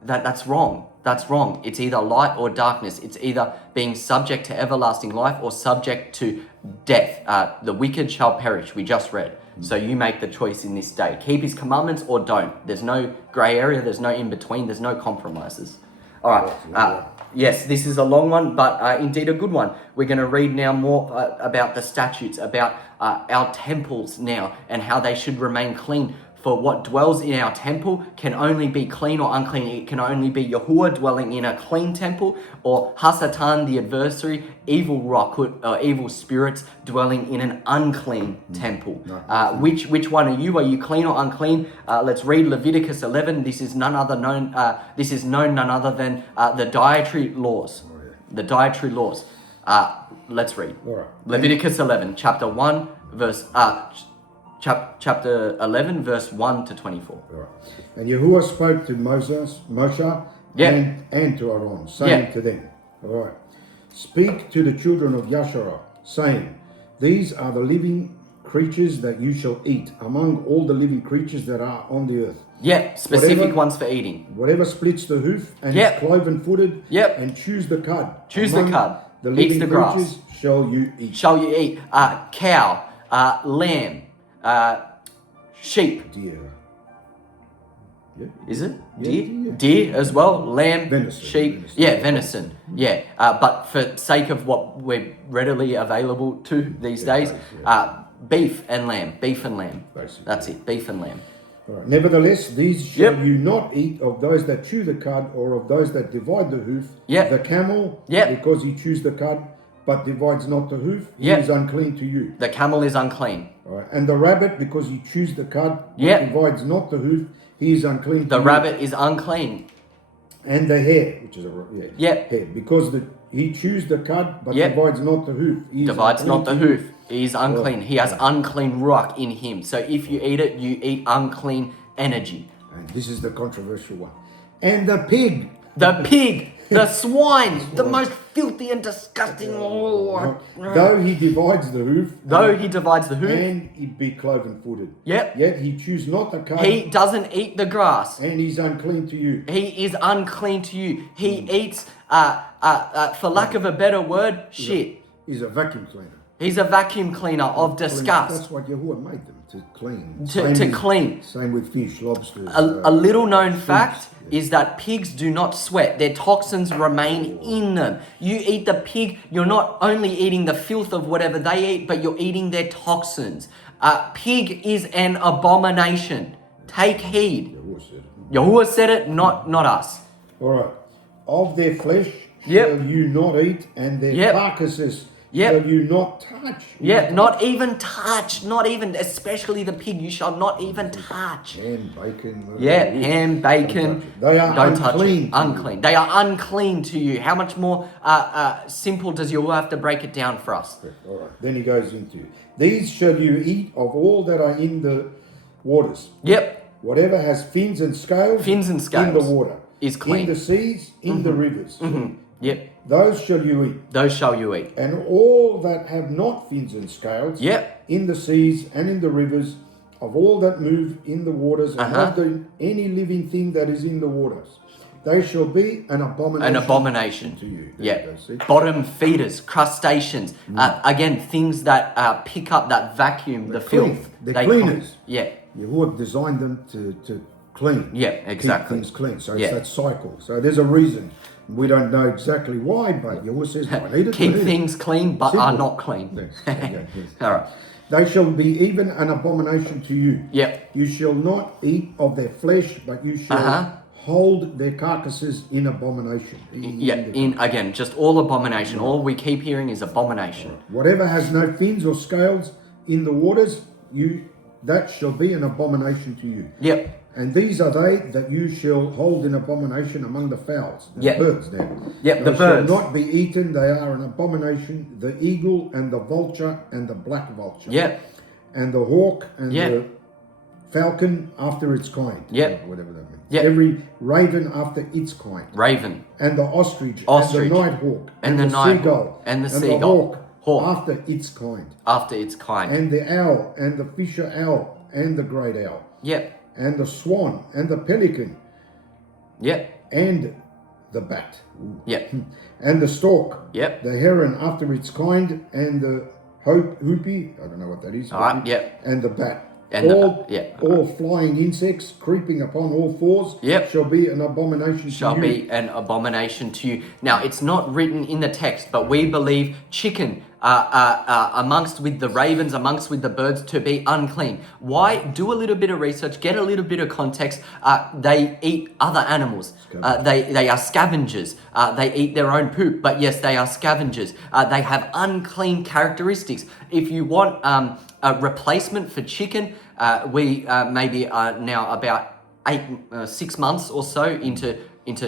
that's wrong. That's wrong. It's either light or darkness. It's either being subject to everlasting life or subject to death. The wicked shall perish, we just read. So you make the choice in this day. Keep His commandments or don't. There's no grey area. There's no in between. There's no compromises. All right. Yes, this is a long one, but indeed a good one. We're going to read now more about the statutes, about our temples now and how they should remain clean. For what dwells in our temple can only be clean or unclean. It can only be Yahuwah dwelling in a clean temple, or Hasatan, the adversary, evil evil spirits dwelling in an unclean temple. Which one are you? Are you clean or unclean? Let's read Leviticus 11. This is none other than the dietary laws. The dietary laws. Let's read. Leviticus 11, chapter 1, verse. Chapter 11, verse 1 to 24. Right. And Yahuwah spoke to Moshe and to Aaron, saying to them, all right, speak to the children of Yasharah, saying, These are the living creatures that you shall eat among all the living creatures that are on the earth. Yep, specific Whatever- ones for eating. Whatever splits the hoof and Yep. is cloven-footed Yep. and chews the cud. Chews the among cud, The eats living the grass. creatures shall you eat. Shall you eat cow, lamb, sheep? Deer. Yeah. Is it? Yeah, Deer? deer. Deer as well? Lamb, Venison, sheep? venison. Yeah, venison. Yeah. But for sake of what we're readily available to these days, beef and lamb. Beef and lamb. Basically. That's it. Beef and lamb. All right. Nevertheless, these shall Yep. you not eat of those that chew the cud or of those that divide the hoof. Yep. The camel, Yep. because he chews the cud but divides not the hoof, he Yep. is unclean to you. The camel is unclean. All right. And the rabbit, because he chews the cud but Yep. divides not the hoof, he is unclean to The you. rabbit is unclean. And the hare, which is a Yep. hare, because he chews the cud but Yep. divides not the hoof. He is Divides unclean not the to you. hoof. He is unclean. He has unclean ruach in him. So if you eat it, you eat unclean energy. And this is the controversial one. And the pig. The pig, the swine, the most filthy and disgusting. Though he divides the hoof. Though he divides the hoof, And he be cloven-footed. Yep. Yet he chews not the cud. he doesn't eat the grass. And he's unclean to you. He is unclean to you. He eats, for lack of a better word, shit. He's a vacuum cleaner. He's a vacuum cleaner of disgust. That's what Yahuwah made them, to clean. To clean. Same with fish, lobsters. A little known fact is that pigs do not sweat. Their toxins remain in them. You eat the pig, you're not only eating the filth of whatever they eat, but you're eating their toxins. Pig is an abomination. Take heed. Yahuwah said it. Yahuwah said it, not us. All right. Of their flesh Yep. shall you not eat, and their Yep. carcasses Yep. shall you not touch. Yeah, not even touch. Not even, especially the pig, you shall not even touch. Ham, bacon. Yeah, ham, bacon. They are Don't touch unclean it. to you. Unclean. They are unclean to you. How much more simple does you have to break it down for us? All right. Then he goes into, these shall you eat of all that are in the waters. Yep. Whatever has fins and scales, Fins and in scales the water, is clean. in the seas, in the rivers. Yep. Those shall you eat. Those shall you eat. And all that have not fins and scales, Yep. in the seas and in the rivers, of all that move in the waters, and of any living thing that is in the waters, they shall be an abomination. An abomination to you. Yeah. There you go, see? Bottom feeders, crustaceans. Again, things that pick up that vacuum, the clean. filth. They're They cleaners. Yeah. Yahuwah designed them to clean. Yeah, exactly. Keep things clean. So Yeah. it's that cycle. So there's a reason. We don't know exactly why, but Yahuwah says, I need it. Keep I need it." things clean, but are Simple. not clean. Yes. Okay, yes. All right. They shall be even an abomination to you. Yep. You shall not eat of their flesh, but you shall hold their carcasses in abomination. Yeah. In again, just all abomination. All we keep hearing is abomination. Whatever has no fins or scales in the waters, that shall be an abomination to you. Yep. And these are they that you shall hold in abomination among the fowls. The Yep. birds now. Yep, They the birds. shall not be eaten, they are an abomination. The eagle and the vulture and the black vulture. Yep. And the hawk and Yep. the falcon after its kind. Yep. Whatever that means. Yep. Every raven after its kind. Raven. And the ostrich. Ostrich. And the nighthawk. And the nighthawk. seagull. And the seagull. hawk. Hawk. After its kind. After its kind. And the owl and the fisher owl and the great owl. Yep. And the swan and the pelican Yep. and the bat Yep. and the stork, Yep. the heron after its kind, and the hoopie, I don't know what that is. All right. Yep. And the bat. And all, yeah. all flying insects creeping upon all fours Yep. shall be an abomination Shall to you. be an abomination to you. Now, it's not written in the text, but we believe chicken amongst with the ravens, amongst with the birds, to be unclean. Why? Do a little bit of research, get a little bit of context. They eat other animals. They are scavengers. They eat their own poop, but yes, they are scavengers. They have unclean characteristics. If you want a replacement for chicken, we maybe are now about 6 months or so into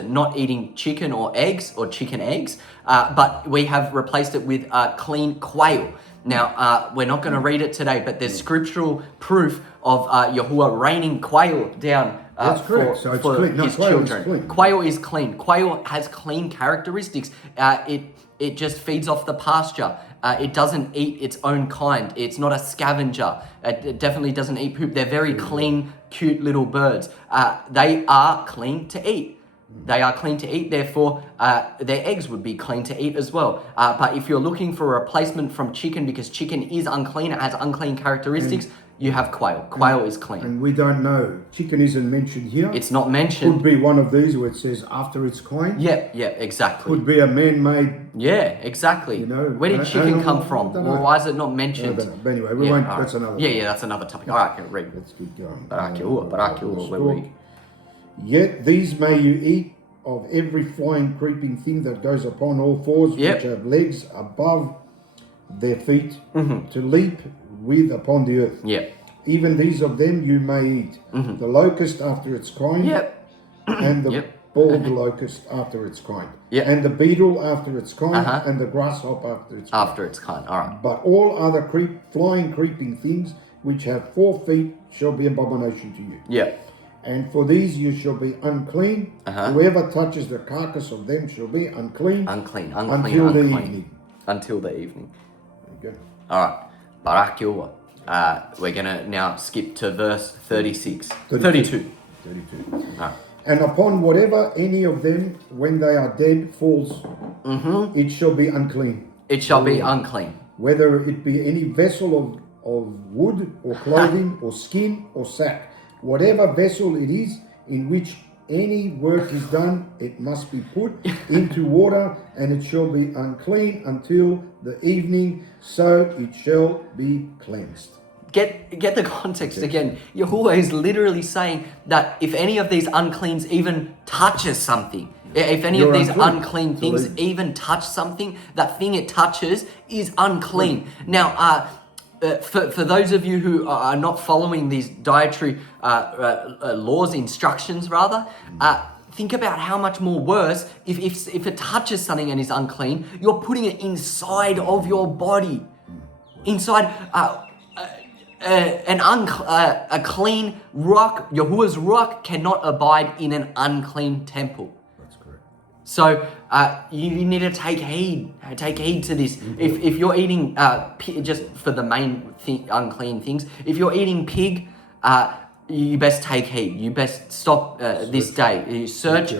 not eating chicken or eggs or chicken eggs, but we have replaced it with clean quail. Now, we're not going to read it today, but there's scriptural proof of Yahuwah raining quail down That's correct. So it's for clean. No, his quail is children. clean. Quail is clean. Quail has clean characteristics. It just feeds off the pasture. It doesn't eat its own kind. It's not a scavenger. It definitely doesn't eat poop. They're very clean, cute little birds. They are clean to eat. They are clean to eat, therefore their eggs would be clean to eat as well. But if you're looking for a replacement from chicken, because chicken is unclean, it has unclean characteristics, you have quail. Quail is clean. And we don't know. Chicken isn't mentioned here. It's not mentioned. Could be one of these where it says after its kind. Yeah, exactly. Could be a man-made. Yeah, exactly. You know, where did chicken come I from? don't know. Well, why is it not mentioned? But anyway, we won't. That's another. Yeah, that's another topic. All right, read. Let's keep going. Barakiua, where we? Yet these may you eat of every flying, creeping thing that goes upon all fours, which have legs above their feet, to leap with upon the earth. Yeah. Even these of them you may eat. The locust after its kind, and the bald locust after its kind, and the beetle after its kind, and the grasshopper after its kind. After its kind, all right. But all other flying, creeping things which have 4 feet shall be abomination to you. Yeah. And for these you shall be unclean. Whoever touches the carcass of them shall be unclean. Unclean. Until the evening. Until the evening. There you go. All right. Barakiua. We're going to now skip to verse 36. 32. All right. And upon whatever any of them, when they are dead, falls, it shall be unclean. It shall be unclean. Whether it be any vessel of wood or clothing or skin or sack. Whatever vessel it is in which any work is done, it must be put into water, and it shall be unclean until the evening, so it shall be cleansed. Get the context again. Yahuwah is literally saying that if any of these uncleans even touches something, if any of these unclean things even touch something, that thing it touches is unclean. Now, for those of you who are not following these dietary laws, instructions rather, think about how much more worse if it touches something and is unclean, you're putting it inside of your body. Inside a clean rock, Yahuwah's rock cannot abide in an unclean temple. That's correct. So you need to take heed. Take heed to this. If you're eating just for the main unclean things, if you're eating pig, you best take heed. You best stop this day. You search,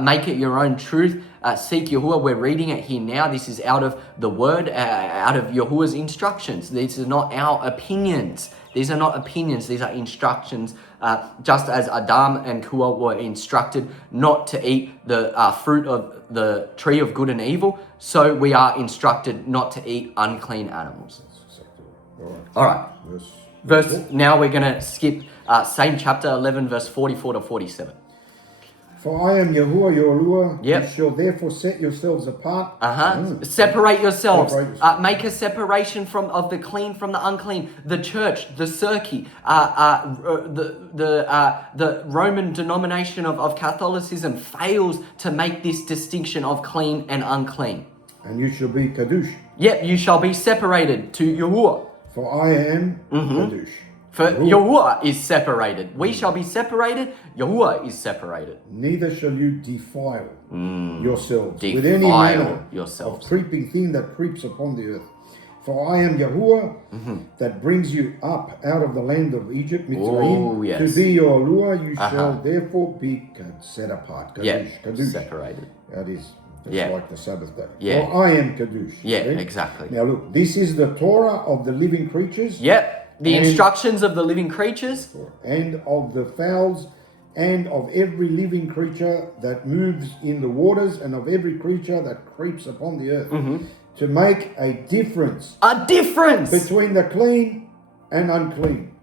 make it your own truth. Seek Yahuwah. We're reading it here now. This is out of the word, out of Yahuwah's instructions. These are not our opinions. These are not opinions. These are instructions. Just as Adam and Kua were instructed not to eat the fruit of the tree of good and evil, so we are instructed not to eat unclean animals. All right. Now we're going to skip same chapter 11, verse 44 to 47. For I am Yahuwah, your Ruah. Yep. You shall therefore set yourselves apart. Separate yourselves. Make a separation of the clean from the unclean. The church, the circe, the Roman denomination of Catholicism fails to make this distinction of clean and unclean. And you shall be Kadosh. Yep, you shall be separated to Yahuwah. For I am Kadosh. For Yahuwah is separated. We shall be separated. Yahuwah is separated. Neither shall you defile yourselves with any manner of creeping thing that creeps upon the earth. For I am Yahuwah that brings you up out of the land of Egypt, Mitzrayim, to be your Ruah. You shall therefore be set apart. Kadosh. Separated. That is like the Sabbath day. Yeah. For I am Kadosh. Yeah, exactly. Now look, this is the Torah of the living creatures. Yep. The instructions of the living creatures. And of the fowls, and of every living creature that moves in the waters, and of every creature that creeps upon the earth, to make a difference. A difference! Between the clean and unclean.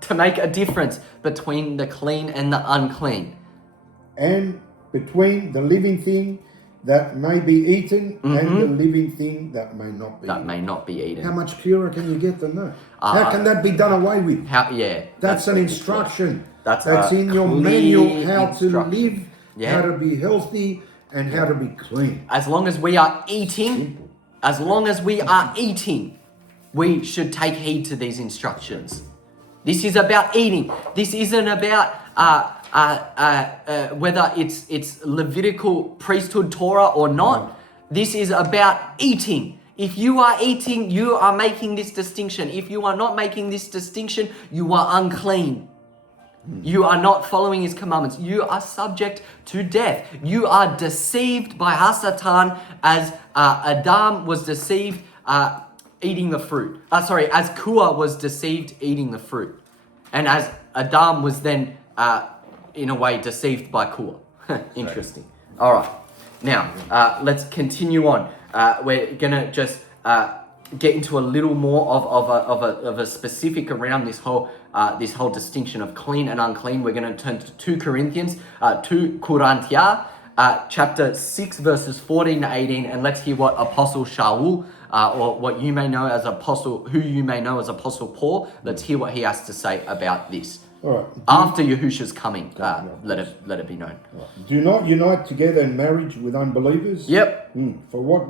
To make a difference between the clean and the unclean. And between the living thing that may be eaten and the living thing that may not be may not be eaten. How much purer can you get than that? How can that be done away with? That's an instruction. That's in your manual how to live, how to be healthy, and how to be clean. As long as we are eating, we should take heed to these instructions. This is about eating. This isn't about whether it's Levitical priesthood Torah or not. This is about eating. If you are eating, you are making this distinction. If you are not making this distinction, you are unclean. You are not following his commandments. You are subject to death. You are deceived by Hasatan as Adam was deceived eating the fruit. As Kua was deceived eating the fruit. And as Adam was then, in a way, deceived by Kua. Interesting. All right. Now, let's continue on. We're going to just get into a little more of a specific around this whole distinction of clean and unclean. We're going to turn to 2 Corinthians, 2 Korinthia, chapter 6, verses 14 to 18, and let's hear what Apostle Shaul, or what you may know as Apostle, who you may know as Apostle Paul, let's hear what he has to say about this. All right. After Yahushua's coming, let it be known. Right. Do not unite together in marriage with unbelievers. Yep. For what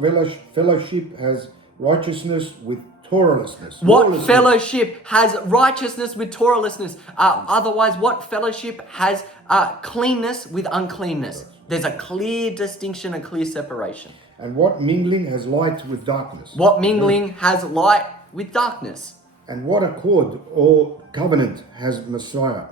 fellowship has righteousness with Torahlessness? What fellowship has righteousness with Torahlessness? Otherwise, what fellowship has cleanness with uncleanness? There's a clear distinction, a clear separation. And what mingling has light with darkness? What mingling has light with darkness? And what accord or covenant has Mashiach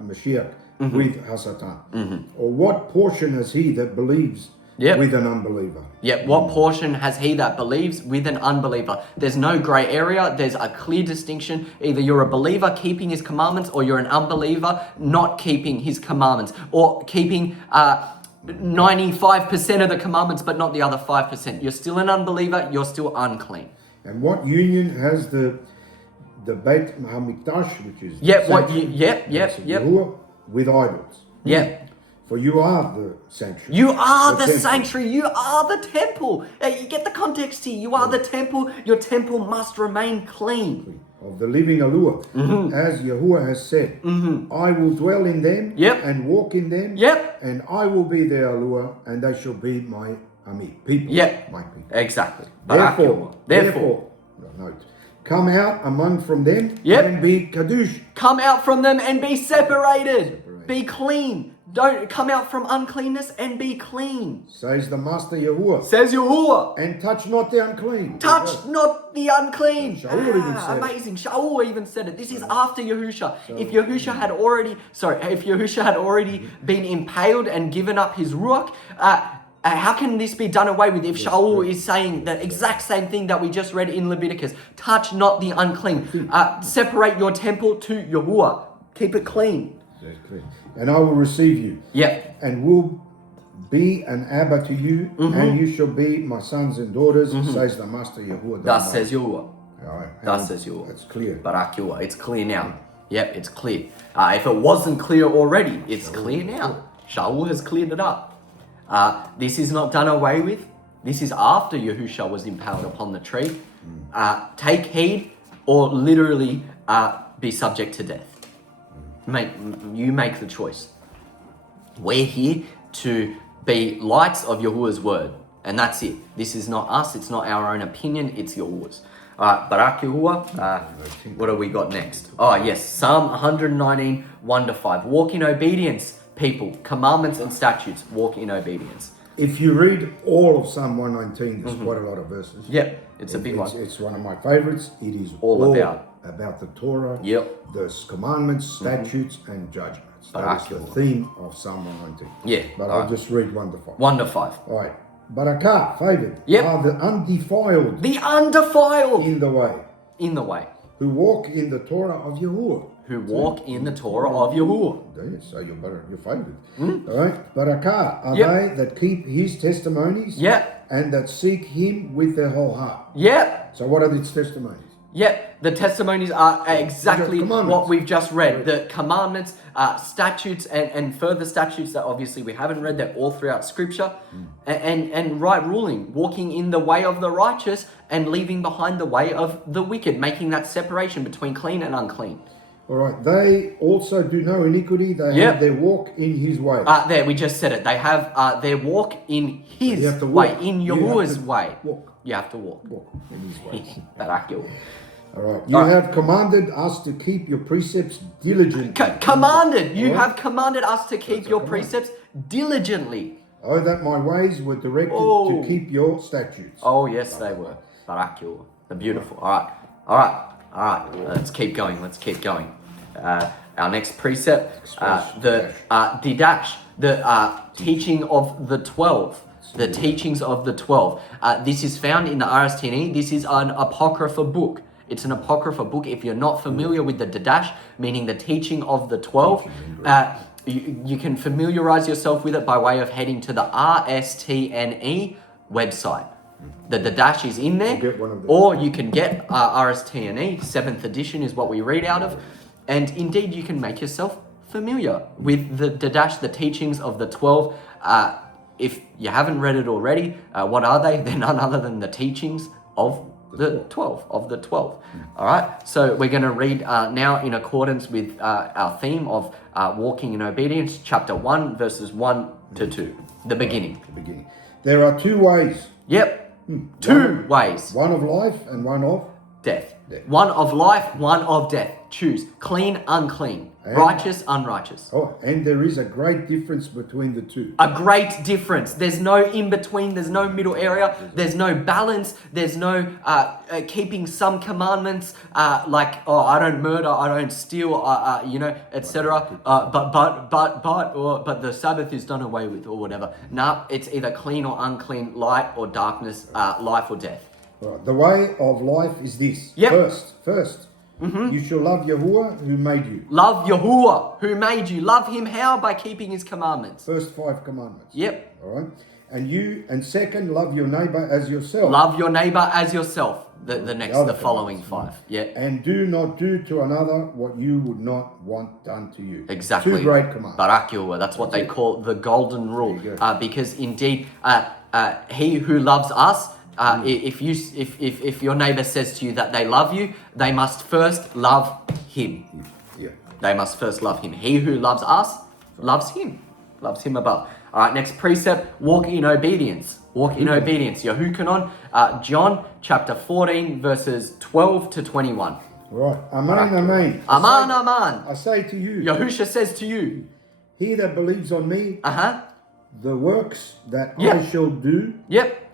with Hasatan? Or what portion has he that believes with an unbeliever? Yep. What portion has he that believes with an unbeliever? There's no grey area. There's a clear distinction. Either you're a believer keeping his commandments, or you're an unbeliever not keeping his commandments, or keeping 95% of the commandments but not the other 5%. You're still an unbeliever. You're still unclean. And what union has the Beit HaMikdash, which is Yahuwah, with idols? For you are the sanctuary. You are the sanctuary. You are the temple. You get the context here. You are the temple. Your temple must remain clean. Of the living Aluah. As Yahuwah has said, I will dwell in them and walk in them. And I will be their Aluah, and they shall be my people. My people. Exactly. Therefore, note, come out among from them and be kadosh. Come out from them and be separated. Be clean. Don't come out from uncleanness and be clean. Says the Master Yahuwah. Says Yahuwah. And touch not the unclean. Touch not the unclean. Shaul even said amazing. Shaul even said it. This is after Yahusha. If Yahusha had already been impaled and given up his ruach, how can this be done away with if Shaul is saying the exact same thing that we just read in Leviticus? Touch not the unclean. Separate your temple to Yahuwah. Keep it clean. That's clear. And I will receive you. And will be an Abba to you, and you shall be my sons and daughters, says the Master Yahuwah. Thus says Yahuwah. Thus says Yahuwah. That's clear. Barak Yahuwah. It's clear now. It's clear. If it wasn't clear already, it's clear now. Shaul has cleared it up. This is not done away with. This is after Yahusha was impaled upon the tree. Take heed, or literally be subject to death. You make the choice. We're here to be lights of Yahuwah's word, and that's it. This is not us. It's not our own opinion. It's yours. Barak Yahuwah. What do we got next? Oh yes, Psalm 119, 1-5. Walk in obedience, people. Commandments and statutes. Walk in obedience. If you read all of Psalm 119, there's quite a lot of verses. It's a big one. It's one of my favorites. It is all about the Torah, the commandments, statutes, and judgments. That is the theme of Psalm 119. But I'll just read 1-5. 1-5. All right. Barakah, favored, are the undefiled. The undefiled. In the way. In the way. Who walk in the Torah of Yahuwah. Who walk in the Torah of Yahuwah. So you're favored. All right. Barakah are they that keep his testimonies. And that seek him with their whole heart. So what are these testimonies? The testimonies are exactly what we've just read. The commandments, statutes, and further statutes that obviously we haven't read. They're all throughout Scripture. And right ruling, walking in the way of the righteous and leaving behind the way of the wicked, making that separation between clean and unclean. All right. They also do no iniquity. They have their walk in his way. There, we just said it. They have their walk in his way, in Yahuwah's way. You have to walk. Walk in his way. All right. You have commanded us to keep your precepts diligently. Commanded. You have commanded us to keep your precepts diligently. Oh, that my ways were directed to keep your statutes. Oh, yes, they were. Barak Yahuwah. They're beautiful. All right. Let's keep going. Our next precept, the didash, the teaching of the 12. The teachings of the 12. This is found in the RSTNE. This is an apocrypha book. It's an apocrypha book. If you're not familiar with the didash, meaning the teaching of the 12, you can familiarize yourself with it by way of heading to the RSTNE website. The didash is in there, or you can get RSTNE, 7th edition is what we read out of, and indeed you can make yourself familiar with the didash, the teachings of the 12. If you haven't read it already, what are they? They're none other than the teachings of the 12. All right, so we're going to read now in accordance with our theme of walking in obedience, chapter 1, verses 1 to 2, the beginning. There are two ways. Yep, two ways. One of life and one of death. One of life, one of death. Choose. Clean, unclean. Righteous, unrighteous. Oh, and there is a great difference between the two. A great difference. There's no in between. There's no middle area. There's no balance. There's no keeping some commandments like, oh, I don't murder, I don't steal, etc. But the Sabbath is done away with or whatever. No, it's either clean or unclean, light or darkness, life or death. Right. The way of life is this. Yep. First, you shall love Yahuwah who made you. Love Yahuwah who made you. Love him how? By keeping his commandments. First 5 commandments. Yep. All right. And second, love your neighbor as yourself. Love your neighbor as yourself. The following 5. Yeah. And do not do to another what you would not want done to you. Exactly. 2 great commands. Barak Yahuwah. That's what they call the golden rule. Because indeed, he who loves us, if your neighbor says to you that they love you, they must first love him. Yeah. They must first love him. He who loves us loves him above. All right, next precept, walk in obedience. Walk in obedience. Yahukanon, John chapter 14, verses 12 to 21. Right. Amen. Amen. I say to you. Yahusha says to you. He that believes on me, the works that Yep. I shall do. Yep.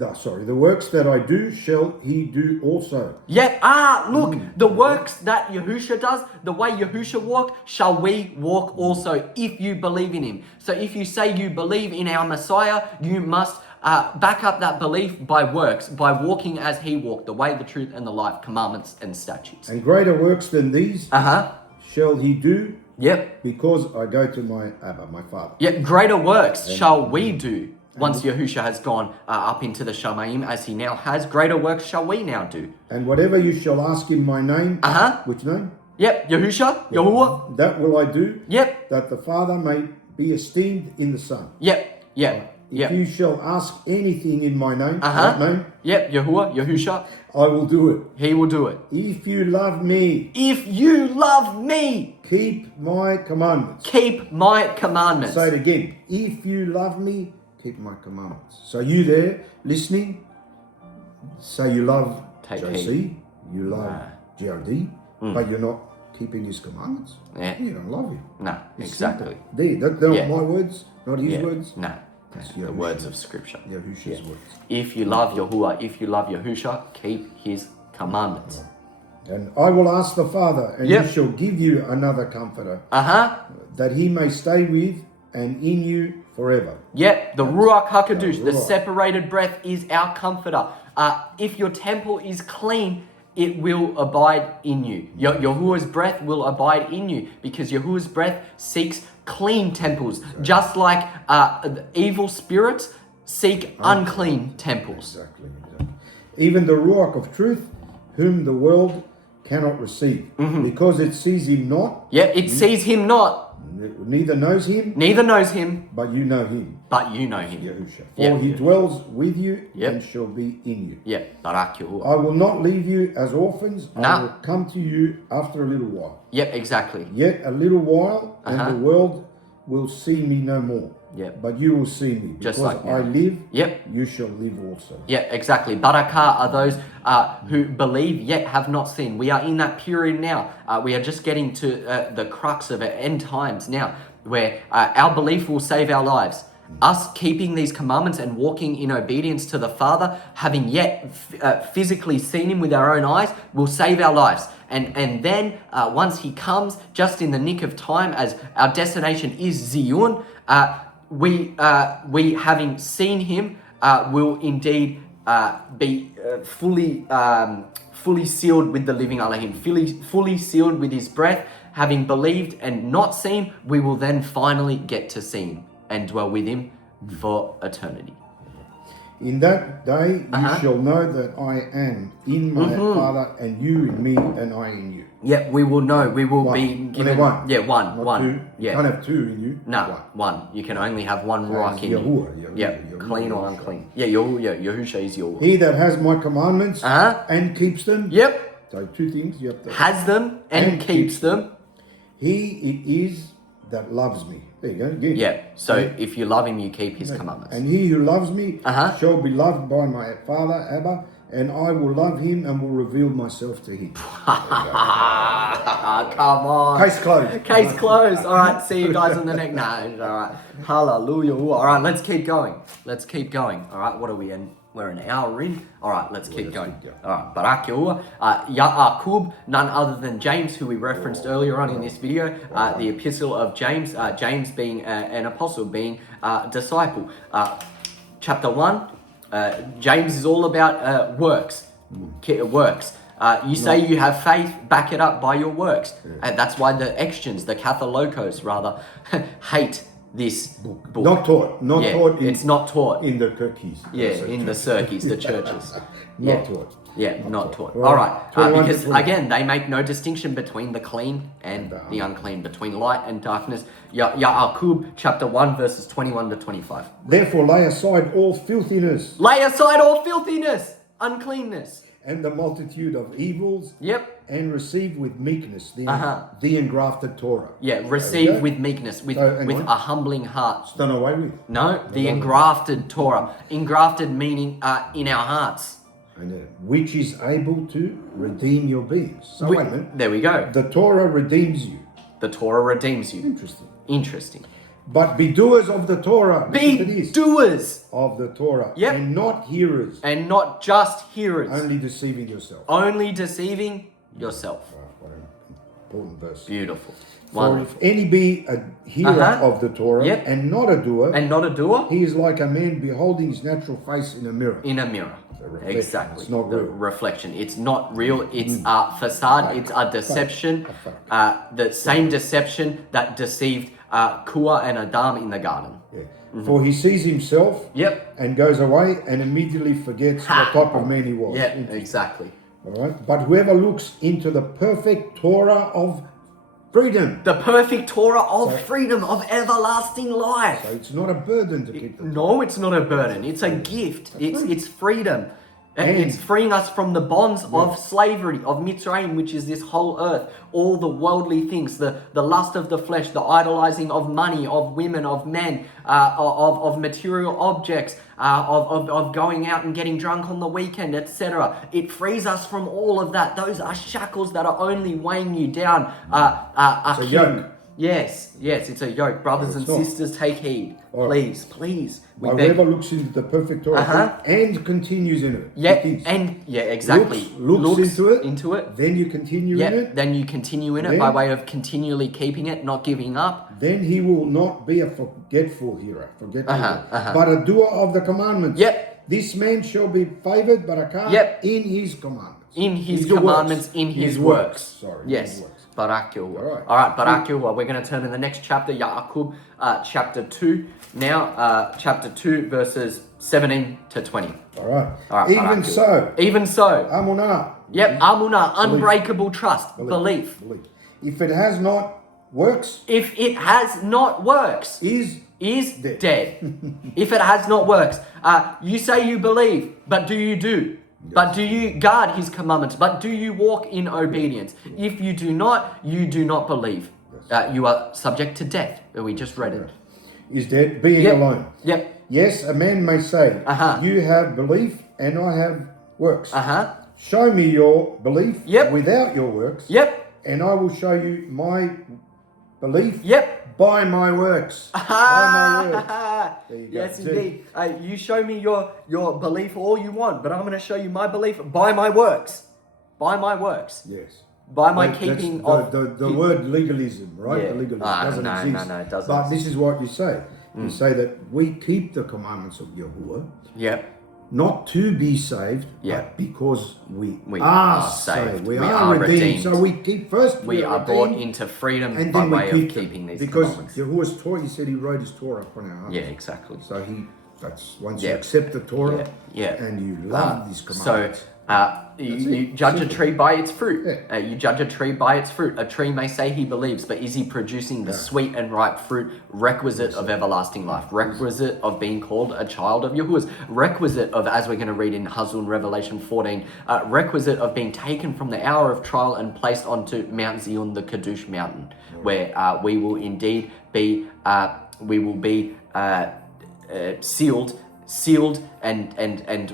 The works that I do shall he do also. Yeah. Look, the works that Yahusha does, the way Yahusha walked, shall we walk also if you believe in him. So if you say you believe in our Messiah, you must back up that belief by works, by walking as he walked, the way, the truth, and the life, commandments and statutes. And greater works than these shall he do. Yep. Because I go to my Abba, my Father. Yep. Greater works shall we do. Once Yahusha has gone up into the Shamayim, as he now has, greater works shall we now do. And whatever you shall ask in my name, which name? Yep, Yahusha, Yahuwah. That will I do. Yep. That the Father may be esteemed in the Son. Yep. If you shall ask anything in my name, Uh-huh. that name, Yep, Yahuwah, Yahusha. I will do it. He will do it. If you love me, If you love me, keep my commandments. keep my commandments. Say it again. If you love me, keep my commandments. So you there listening, say you love Take JC, heed. you love GRD, but you're not keeping his commandments. Yeah. You don't love him. No, It's exactly. simple. They're Yeah. not my words, not his words. No, It's the Yahusha. words of Scripture. Yahusha's words. If you love Yahuwah, if you love Yahusha, keep his commandments. And I will ask the Father, and Yep. he shall give you another comforter, that he may stay with and in you forever. Yep, the Ruach HaKadosh, the Ruach. separated breath, is our comforter. If your temple is clean, it will abide in you. Yahuwah's breath will abide in you, because Yahuwah's breath seeks clean temples, just like the evil spirits seek unclean temples. Exactly. Even the Ruach of truth, whom the world cannot receive, because it sees him not. Yep, it sees him not, Neither knows him, neither knows him, but you know him. but you know him. Yahusha. For Yep. he dwells with you Yep. and shall be in you. Yep, Barak Yahuwah. I will not leave you as orphans. I Nah. will come to you after a little while. Yep, exactly. Yet a little while, and the world will see me no more. Yep. But you will see me. Because Just like now. I live, Yep. you shall live also. Yeah, exactly. Barakah are those who believe yet have not seen. We are in that period now. We are just getting to the crux of it, end times now, where our belief will save our lives. Us keeping these commandments and walking in obedience to the Father, having yet physically seen him with our own eyes, will save our lives. And then once he comes, just in the nick of time, as our destination is Tzyun, we having seen him, will indeed be fully sealed with the living Elohim, fully sealed with his breath. Having believed and not seen, we will then finally get to see him and dwell with him for eternity. In that day you shall know that I am in my Father, and you in me, and I in you. Yep, we will know. We will One. be given One. Yeah, one. Not One. two. Yeah. You can't have two in you. No, one. You can only have one So rock it's in you. Yahuwah, Yeah, Yahuwah, clean or Yahuwah. unclean. Yeah, Yahusha is Yahuwah. He that has my commandments Uh-huh. and keeps them. Yep, So two things you have to. has them and keeps them. He it is that loves me. There you go. Again. Yeah, so if you love him, you keep his commandments. And he who loves me Uh-huh. shall be loved by my Father, Abba, and I will love him and will reveal myself to him. Come on. Case closed. Case closed. All right, see you guys on the next. All right. Hallelujah. All right, let's keep going. All right, what are we in? We're an hour in. All right, let's keep going. All right, Barak Yahuwah. Ya'akub, none other than James, who we referenced earlier on in this video. The epistle of James, James being an apostle, being a disciple. Chapter 1, James is all about works. Works. You say you have faith, back it up by your works. And that's why the Extians, the Catholicos rather, hate this book. Not taught. Not taught. It's not taught. In the cookies. Yeah, in the circuits, the churches. Not taught. Yeah, not taught. Well, All right, 21 because to 20. again, they make no distinction between the clean and the unclean, between light and darkness. Ya'akub, chapter 1, verses 21 to 25. Therefore lay aside all filthiness Lay aside all filthiness, uncleanness. and the multitude of evils. Yep. And receive with meekness the engrafted Torah. Yeah, receive with meekness, with So, hang with on. a humbling heart. It's done away with. No, the engrafted Torah. Engrafted meaning in our hearts. And, which is able to redeem your beings. So wait a minute. There we go. The Torah redeems you. The Torah redeems you. Interesting. Interesting. But be doers of the Torah. Be Listen to this. doers Of the Torah. Yep. And not hearers. and not just hearers. Only deceiving yourself. Only deceiving yourself. Wow, what an important verse. Beautiful. For Wonderful. if any be a hearer of the Torah Yep. and not a doer, And not a doer he is like a man beholding his natural face in a mirror. in a mirror. reflection. Exactly. It's not the real. reflection. It's not real. It's a facade. It's a deception. The same deception that deceived Kua and Adam in the garden. Yeah. For he sees himself Yep. and goes away and immediately forgets what type of man he was. Yeah, exactly. All right. But whoever looks into the perfect Torah of freedom. The perfect Torah of freedom, of everlasting life. So it's not a burden to keep the Torah. No, it's not a burden. It's a gift. It's freedom. And- It's freeing us from the bonds of slavery, of Mitzrayim, which is this whole earth. All the worldly things, the lust of the flesh, the idolizing of money, of women, of men, of material objects, of going out and getting drunk on the weekend, etc. It frees us from all of that. Those are shackles that are only weighing you down. It's a yoke. Yes, it's a yoke. Brothers and it's not. sisters, take heed. All right. Please. We But beg. whoever looks into the perfect Torah and continues in it. Yeah, it is. and exactly. Looks into it. it. Then you continue in it. Then you continue in it by way of continually keeping it, not giving up. Then he will not be a forgetful hearer, but a doer of the commandments. Yep. This man shall be favored, barakah, Yep. in his commandments. In his His commandments, works. in his His works. works. Sorry, Yes. his works. Barak Yahuwah. All right. Barak Yahuwah. We're going to turn to the next chapter, Ya'akub, chapter 2. Now, chapter 2, verses 17 to 20. All right. All right, Even Barak so, Yahuwah. Even so. amunah. Yep, amunah, unbreakable trust, belief. If it has not works, If it has not works, is dead. If it has not works, you say you believe, but do you do? But do you guard his commandments? But do you walk in obedience? If you do not, you do not believe. You are subject to death. We just read it. is dead, being alone. Yep. Yes, a man may say, Uh-huh. you have belief and I have works. Uh-huh. Show me your belief Yep. without your works, Yep. and I will show you my belief Yep. by my works. By my works. There you go. Yes, See? indeed. You show me your belief all you want, but I'm going to show you my belief by my works. By my works. Yes. By my That's keeping the word legalism, right? Yeah. The legalism doesn't exist. No, it doesn't But exist. this is what you say. You say that we keep the commandments of Yahuwah, Yep. not to be saved, Yeah. but because we We are are saved. saved. We We are are redeemed. redeemed. So we keep first. We are brought into freedom and by then we way keep of them. keeping these because commandments. Yahuwah's Torah, he said he wrote his Torah upon our hearts. Yeah, exactly. So that's once Yeah. you accept the Torah Yeah. and you love these So commandments. you judge a tree by its fruit. Yeah. You judge a tree by its fruit. A tree may say he believes, but is he producing the sweet and ripe fruit requisite of everlasting life, requisite of being called a child of Yahuwah's, requisite of, as we're going to read in Hazul Revelation 14, requisite of being taken from the hour of trial and placed onto Mount Tzyun, the Kadush mountain, where we will indeed be, sealed and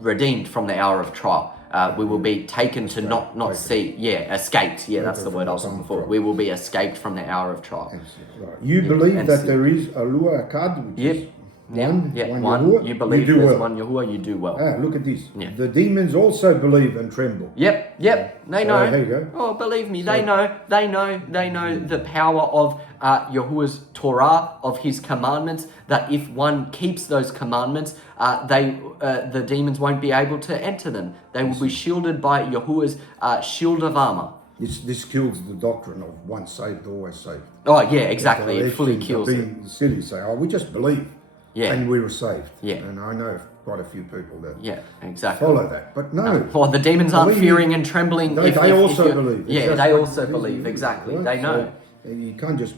redeemed from the hour of trial. We will be taken to not see. Yeah, escaped. Yeah, that's the word I was looking for. We will be escaped from the hour of trial. Right. You believe and that see- there is a Lua Akkad, which is one Yahuwah, You believe you do there's well. one Yahuwah, you do well. Look at this. Yeah. The demons also believe and tremble. Yep. They So, know. there you go. Oh, believe me, they know the power of Yahuwah's Torah, of His commandments. That if one keeps those commandments, the demons won't be able to enter them. They will be shielded by Yahuwah's shield of armor. This kills the doctrine of once saved, always saved. Oh yeah, exactly. So It fully they're kills it. being silly, say, we just believe. Yeah. And we were saved. Yeah. And I know quite a few people that Yeah, exactly. follow that. But no. Well, the demons aren't Believe fearing me, and trembling. They also believe. Yeah, It's just they like also these believe. believers, Exactly. right? They know. So you can't just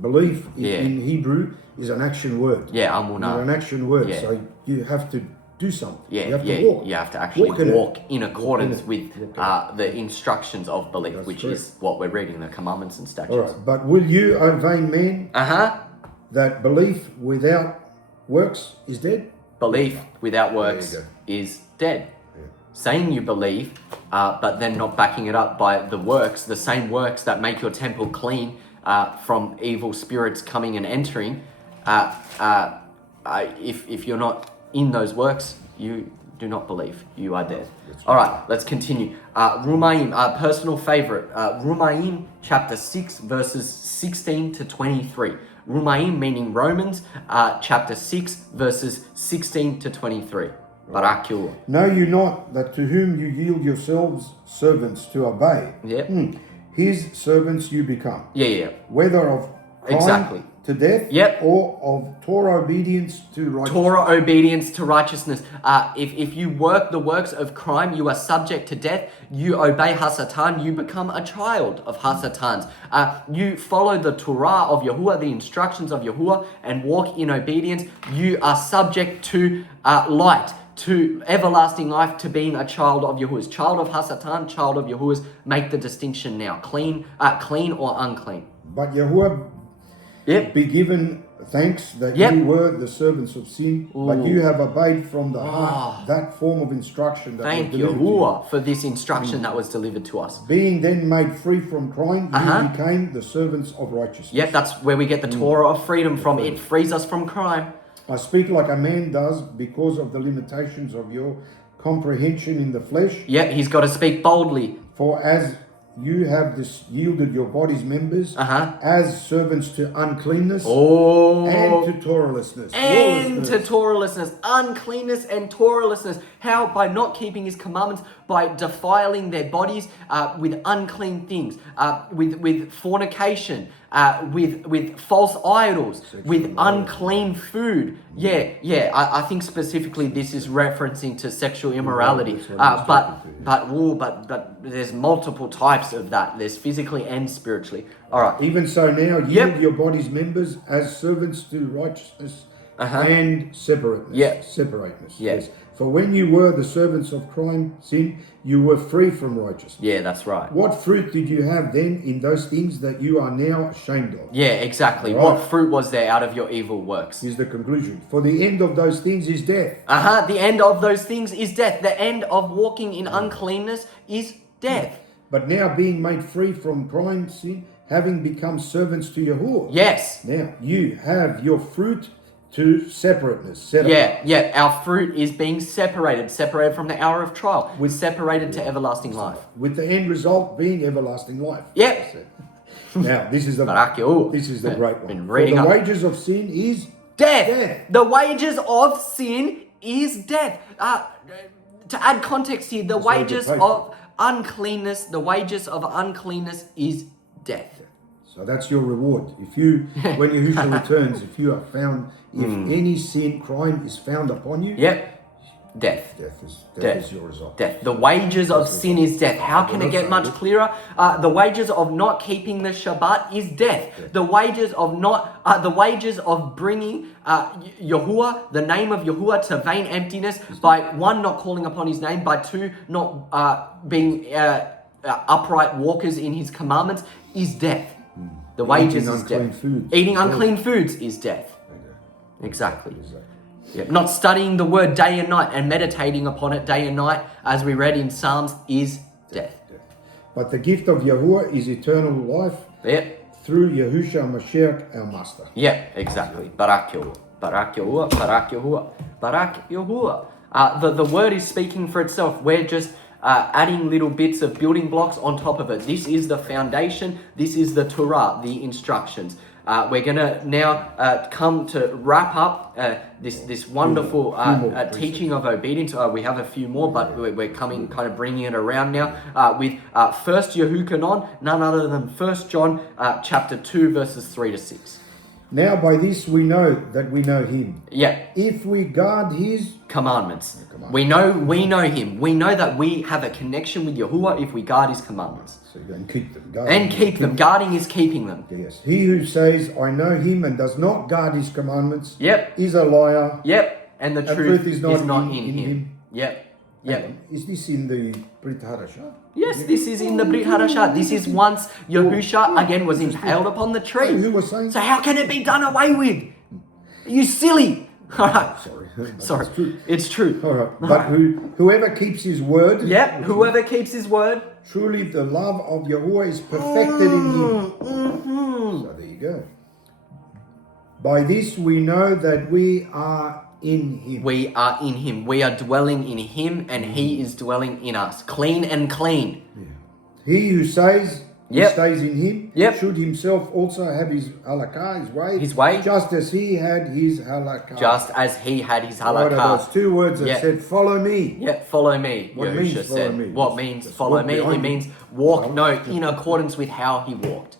believe in Hebrew is an action word. Yeah, It's amunah. an action word. Yeah. So you have to do something. Yeah, you have to walk. You have to actually Walk in it. walk in accordance Walk in with it. Walk the instructions of belief, That's which correct. is what we're reading, the commandments and statutes. All right. But will you, O vain man, that belief without works is dead? Belief without works you go. is dead. Saying you believe, but then not backing it up by the works, the same works that make your temple clean from evil spirits coming and entering. If you're not in those works, you do not believe. You are dead. All right, let's continue. Rumaim, personal favorite. Rumaim chapter 6, verses 16 to 23. Rumaim meaning Romans, chapter 6, verses 16 to 23. Barak Yahuwah. Know you not that to whom you yield yourselves servants to obey, Yep. his servants you become, Yeah. whether of crime Exactly. to death Yep. or of Torah obedience to righteousness. Torah obedience to righteousness. If you work the works of crime, you are subject to death. You obey Hasatan, you become a child of Hasatan's. You follow the Torah of Yahuwah, the instructions of Yahuwah, and walk in obedience. You are subject to light, to everlasting life, to being a child of Yahuwah's. Child of Hasatan, child of Yahuwah's. Make the distinction now. Clean or unclean. But Yahuwah Yep. be given thanks that Yep. you were the servants of sin, but you have obeyed from the heart that form of instruction that Thank was delivered to you. Yahuwah for this instruction that was delivered to us. Being then made free from crime, you became the servants of righteousness. Yep, that's where we get the Torah of freedom from. It frees us from crime. I speak like a man does because of the limitations of your comprehension in the flesh. Yep, he's got to speak boldly. For as you have yielded your body's members as servants to uncleanness and to Torahlessness. And to Torahlessness, uncleanness and Torahlessness. How? By not keeping his commandments, by defiling their bodies with unclean things, with fornication, with false idols, with unclean food. I think specifically this is referencing to sexual immorality. But there's multiple types of that. There's physically and spiritually. All right. Even so now, yield your body's members as servants to righteousness and separateness. Separateness. Yes. For when you were the servants of crime, sin, you were free from righteousness. Yeah, that's right. What fruit did you have then in those things that you are now ashamed of? Yeah, exactly. Right. What fruit was there out of your evil works? Is the conclusion. For the end of those things is death. The end of those things is death. The end of walking in uncleanness is death. But now being made free from crime, sin, having become servants to Yahuwah. Yes. Now, you have your fruit to separateness. Set Yeah, apart. yeah. Our fruit is being separated from the hour of trial. We're separated to everlasting life. With the end result being everlasting life. Yep. Now, this is the great one. Been For reading the up. wages of sin is Death. The wages of sin is death. To add context here, the wages of uncleanness, is death. So that's your reward. If you, when Yahushua returns, if you are found, if any sin, crime is found upon you, Death. Death is your result. Death. The wages of sin is death. How can it get much clearer? The wages of not keeping the Shabbat is death. The wages of bringing Yahuwah, the name of Yahuwah, to vain emptiness by one, not calling upon his name, by two, not being upright walkers in his commandments is death. The wages is death. Eating unclean foods is death. Exactly. Yep. Not studying the word day and night and meditating upon it day and night, as we read in Psalms, is death. But the gift of Yahuwah is eternal life through Yahushua Mashiach, our Master. Yeah, exactly. Barak Yahuwah. Barak Yahuwah. Barak Yahuwah. Barak Yahuwah. The word is speaking for itself. We're just adding little bits of building blocks on top of it. This is the foundation. This is the Torah, the instructions. We're going to now come to wrap up this wonderful teaching of obedience. We have a few more, but we're coming, kind of bringing it around now with First Yehukanon, none other than 1 John chapter 2, verses 3 to 6. Now by this we know that we know him. Yeah. If we guard his commandments. We know him. We know that we have a connection with Yahuwah if we guard his commandments. So you go and keep them. Guarding is keeping them. Yes. He who says, I know him, and does not guard his commandments is a liar. Yep. And the truth is not in him. Yep. Is this in the Brit Hadashah? Yes, this is in the Brit Hadashah. This is once Yahushua again was impaled upon the tree. Who was saying? So how can it be done away with? You silly. All right. Sorry. It's true. All right. But whoever keeps his word. Yep. Whoever keeps his word. Truly the love of Yahuwah is perfected in him. So there you go. By this we know that we are in him. We are in him. We are dwelling in him, and he is dwelling in us. Clean and clean. Yeah. He who says he stays in him should himself also have his halakha, his way. Just as he had his halakha. Right, those two words that said, follow me. Yeah, follow me. What means follow me? What means follow me? It means walk, in accordance with how he walked.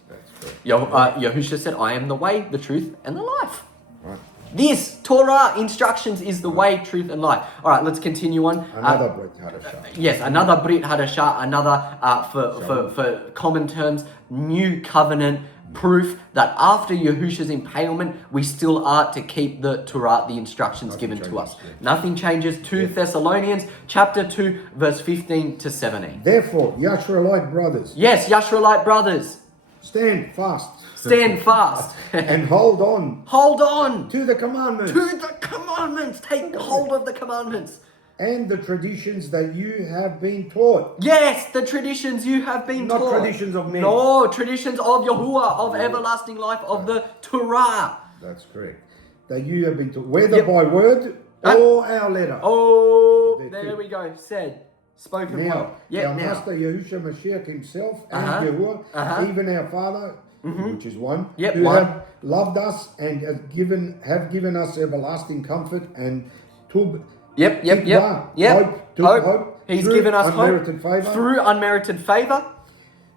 Yahushua said, I am the way, the truth, and the life. Right. This Torah instructions is the way, truth, and life. All right, let's continue on. Another Brit Hadashah. Yes, another Brit Hadashah, another, for common terms, new covenant proof that after Yahushua's impalement, we still are to keep the Torah, the instructions given to us. Nothing changes. 2 Thessalonians chapter 2, verse 15 to 17. Therefore, Yashralite brothers. Yes, Yashralite brothers. Stand fast. And hold on. To the commandments. Take hold of the commandments. And the traditions that you have been taught. Yes, the traditions you have been taught. Not traditions of men. No, traditions of Yahuwah, of everlasting life, of the Torah. That's correct. That you have been taught, whether by word or our letter. Oh, there we go. Said. Spoken now, well. Our Master Yahushua Mashiach himself and Yahuwah, even our Father, which is one, who have loved us and have given us everlasting comfort and hope. He's given us unmerited hope through unmerited favor.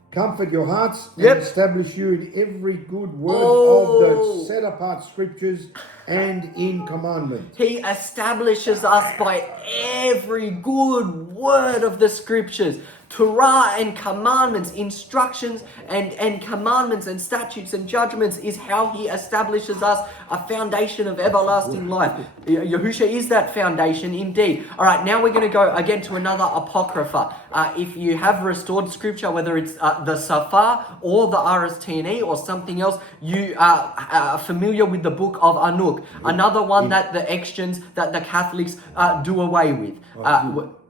Comfort your hearts and establish you in every good word of the set apart scriptures and in commandment. He establishes us by every good word of the scriptures. Torah and commandments, instructions and commandments and statutes and judgments is how he establishes us a foundation of everlasting life. Yahushua is that foundation indeed. All right, now we're going to go again to another apocrypha. If you have restored scripture, whether it's the Safar or the RSTNE or something else, you are familiar with the book of Anuk, another one that the Extians, that the Catholics do away with.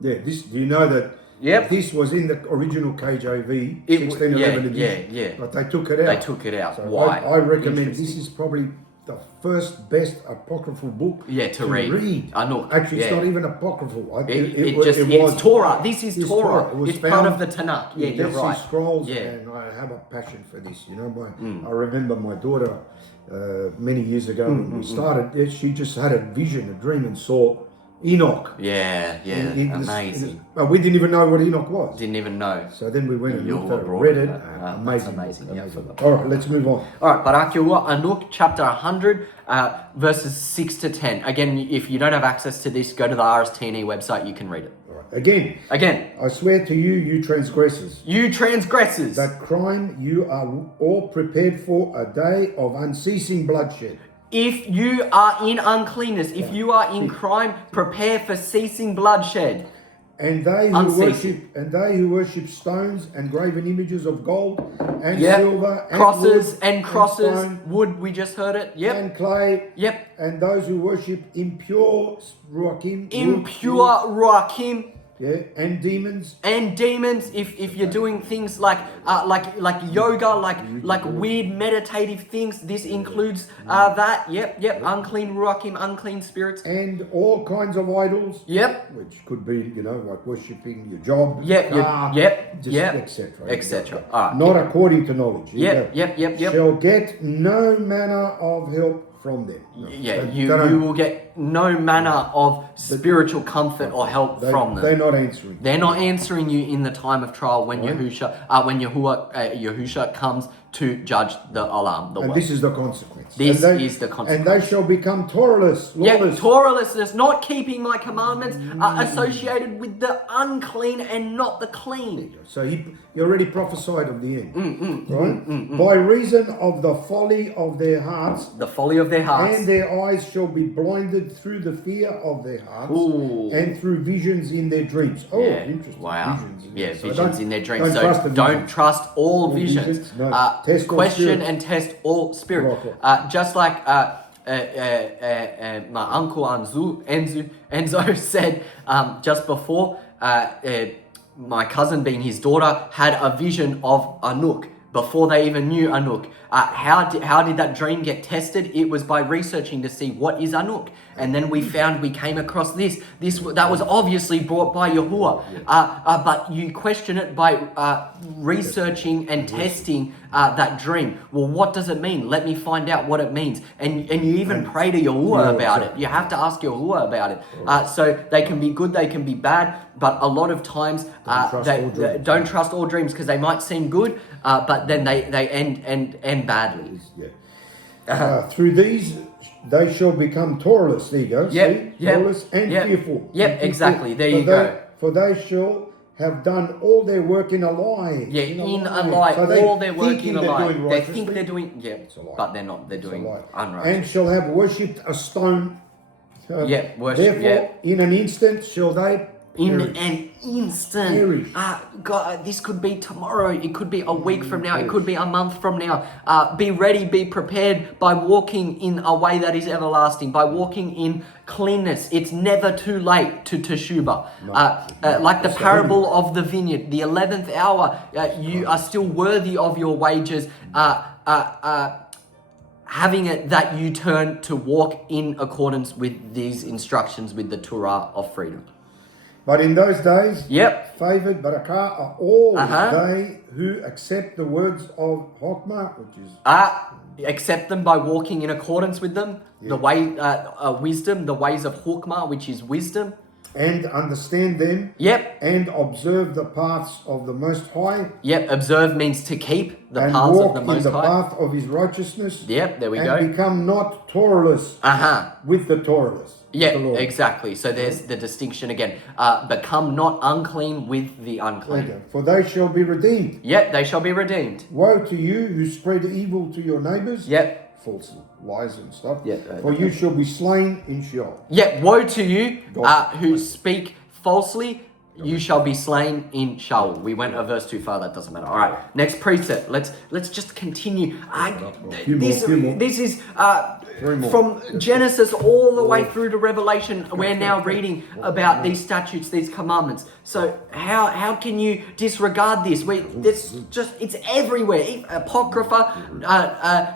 Do you know that Yep. This was in the original KJV, It- 1611 yeah, edition. yeah. But they took it out. They took it out. So Why? I recommend this Interesting. is probably the first best apocryphal book Yeah, to read. Anuk, Actually, it's yeah. not even apocryphal. It's Torah. This is It's Torah. It was It's part of found the Tanakh. in Yeah, you're Dead Sea right. Scrolls, Yeah. and I have a passion for this. You know, I remember my daughter many years ago when we started. She just had a vision, a dream, and saw Enoch. Yeah, amazing. But we didn't even know what Enoch was. Didn't even know. So then we went and You're looked at it, brought read it it. up. Amazing. That's amazing. Yeah. All right, let's move on. All right, Barak Yahuwah, Anuk, chapter 100, verses 6 to 10. Again, if you don't have access to this, go to the RSTNE website, you can read it. All right. Again, I swear to you, you transgressors, you transgressors, that crime you are all prepared for a day of unceasing bloodshed. if you are in uncleanness, if you are in crime, prepare for ceasing bloodshed. And they who worship stones and graven images of gold and silver and crosses wood and crosses, stone wood, we just heard it. Yep. and clay. Yep. And those who worship impure ruachim, Impure ruachim. yeah, and demons. And demons, if you're doing things like yoga, like weird meditative things, this includes that. Yep. Unclean ruachim, unclean spirits. And all kinds of idols. Yep. Which could be, like worshipping your job. Etc. All right. Not according to knowledge. Yep. Shall get no manner of help from them. No. Yeah, They you don't- will get no manner of spiritual comfort or help from them. They're not answering. They're not answering you in the time of trial when Yahushua comes to judge the Olam, the And world. this is the consequence. This And is the consequence. And they shall become Torahless, Yeah, lawless. Torahlessness, not keeping my commandments, are associated with the unclean and not the clean. So he already prophesied of the end. Right? By reason of the folly of their hearts, The folly of their hearts. and their eyes shall be blinded through the fear of their hearts, Ooh. and through visions in their dreams. Oh, Yeah. interesting. Wow. Visions. Yeah, So visions in their dreams. Don't trust the Don't visions. trust all All visions. visions, no. Test all Question spirits. and test all spirits. Right. Just like my uncle Enzo said just before, my cousin, being his daughter, had a vision of Anuk before they even knew Anuk. How did that dream get tested? It was by researching to see what is Anuk. And then we came across this. That was obviously brought by Yahuwah. But you question it by researching and testing that dream. Well, what does it mean? Let me find out what it means. And you even pray to Yahuwah about it. You have to ask Yahuwah about it. So they can be good, they can be bad, but a lot of times they don't trust all dreams because they might seem good, but then they end badly. Through these they shall become Torahless. There you go. Torahless and fearful. Yep, exactly. There you go. For they shall have done all their work in a lie. Yeah, in a lie. So All their work in a lie. They righteously. think they're doing, It's a lie. but they're not. They're doing unrighteous. And shall have worshipped a stone. Worship. Therefore, in an instant shall they In perish. an instant. Perish. God, this could be tomorrow. It could be a week from now. It could be a month from now. Be ready, be prepared by walking in a way that is everlasting, by walking in cleanness. It's never too late to teshuvah. Like the parable of the vineyard, the 11th hour, you are still worthy of your wages. Having it that you turn to walk in accordance with these instructions, with the Torah of freedom. But in those days, Yep. favored barakah are all they who accept the words of Hokmah, which is Accept them by walking in accordance with them. The way, wisdom, the ways of Hukmah, which is wisdom. and understand them. Yep. And observe the paths of the Most High. Yep. Observe means to keep the and paths walk of the in Most the High. path of His righteousness. Yep. There we and go. become not Torahless with the Torahless. Yeah, exactly. So there's the distinction again. Become not unclean with the unclean. Okay. For they shall be redeemed. Yep, they shall be redeemed. Woe to you who spread evil to your neighbors. Yep. False lies and stuff. Yep. For you shall be slain in Sheol. Yep. Woe to you who speak falsely You shall be slain in Shaul. We went a verse too far. That doesn't matter. All right. Next precept. Let's just continue. This is from Genesis all the way through to Revelation. We're now reading about these statutes, these commandments. So how can you disregard this? It's everywhere. Apocrypha,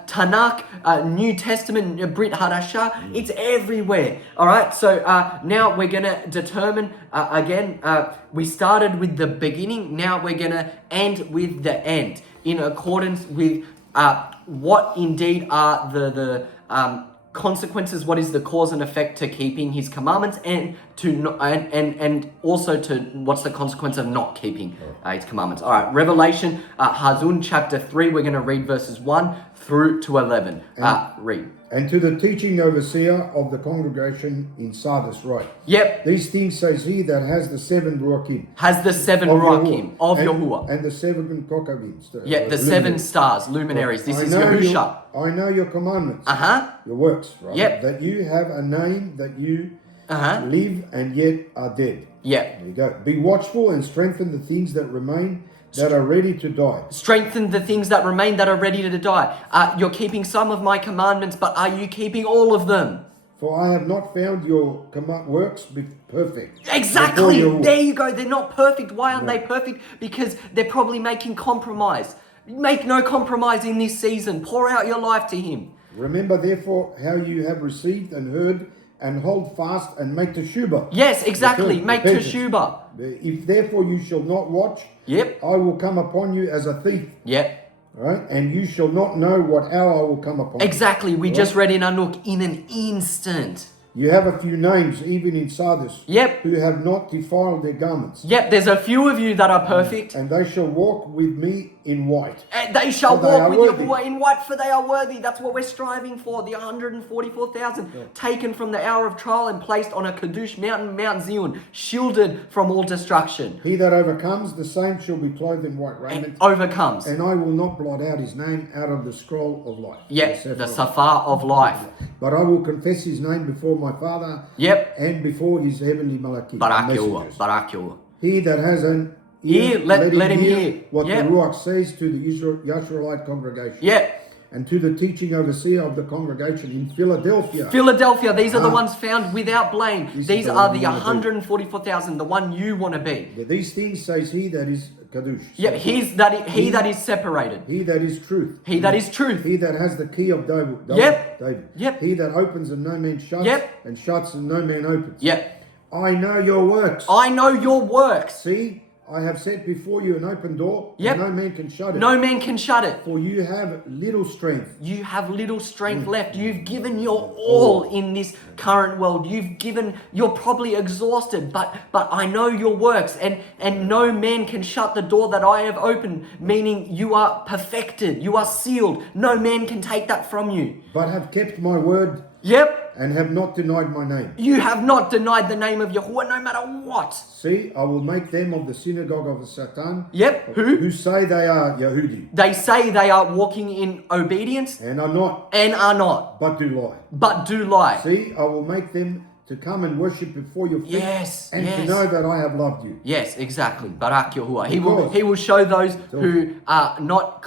Tanakh, New Testament, Brit Hadashah. It's everywhere. All right. So now we're gonna determine again. We started with the beginning. Now we're gonna end with the end in accordance with what indeed are the consequences. What is the cause and effect to keeping His commandments, and and also to what's the consequence of not keeping His commandments. All right, Revelation, Tzyun chapter 3. We're going to read verses 1 through to 11. Read. And to the teaching overseer of the congregation in Sardis, right? Yep. These things says he that has the 7 ruachim. Has the 7 ruachim of Yahuwah. And the 7 kokavim. The 7 stars, luminaries. This is Yahusha. I know your commandments. Your works, right? Yep. That you have a name, that you live and yet are dead. Yep. There you go. Be watchful and strengthen the things that remain, that are ready to die. Strengthen the things that remain, that are ready to die. You're keeping some of my commandments, but are you keeping all of them? For I have not found your works be perfect. Exactly. There you go. They're not perfect. Why aren't they perfect? Because they're probably making compromise. Make no compromise in this season. Pour out your life to Him. Remember therefore how you have received and heard, and hold fast and make teshuvah. Yes, exactly. Make teshuvah. If therefore you shall not watch, yep, I will come upon you as a thief. Yep. Right? And you shall not know what hour I will come upon you. Exactly. We just read in Anuk, in an instant. You have a few names, even in Sardis, yep, who have not defiled their garments. Yep, there's a few of you that are perfect. And they shall walk with me in white. And they shall walk with Yahuwah in white, for they are worthy. That's what we're striving for. The 144,000 taken from the hour of trial and placed on a Kadush mountain, Mount Tzyun, shielded from all destruction. He that overcomes, the same shall be clothed in white raiment. And overcomes. And I will not blot out his name out of the scroll of life. Yep, the Safar of life. But I will confess his name before my Father. Yep. And before his heavenly Malachim. Barak Yahuwah. He that has an ear, let him hear what the Ruach says to the Yisraelite congregation. Yep. And to the teaching overseer of the congregation in Philadelphia. These are the ones found without blame. These are the 144,000, the one you want to be. These things says he that is Kadush. Yeah, he that is separated. He that is truth. He that is truth. He that has the key of David. Yep. He that opens and no man shuts. Yep. And shuts and no man opens. Yep. I know your works. I know your works. See, I have set before you an open door. Yep. And no man can shut it. No man can shut it. For you have little strength. You have little strength left. You've given your all in this current world. You're probably exhausted, but I know your works, and no man can shut the door that I have opened, meaning you are perfected, you are sealed. No man can take that from you. But have kept my word. Yep. And have not denied my name. You have not denied the name of Yahuwah, no matter what. See, I will make them of the synagogue of the Satan. Yep. Who say they are Yehudi. They say they are walking in obedience. And are not. But do lie. See, I will make them to come and worship before your feet. Yes. And to know that I have loved you. Yes, exactly. Barak Yahuwah. He will show those who are not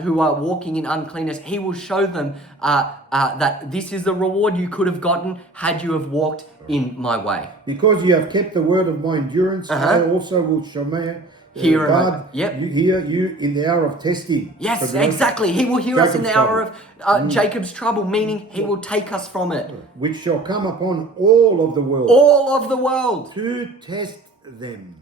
who are walking in uncleanness. He will show them that this is the reward you could have gotten had you have walked in my way. Because you have kept the word of my endurance, I also will shomer. Hear you in the hour of testing. Yes, exactly. He will hear us in the hour of Jacob's trouble, meaning he will take us from it. Which shall come upon all of the world. All of the world. To test them.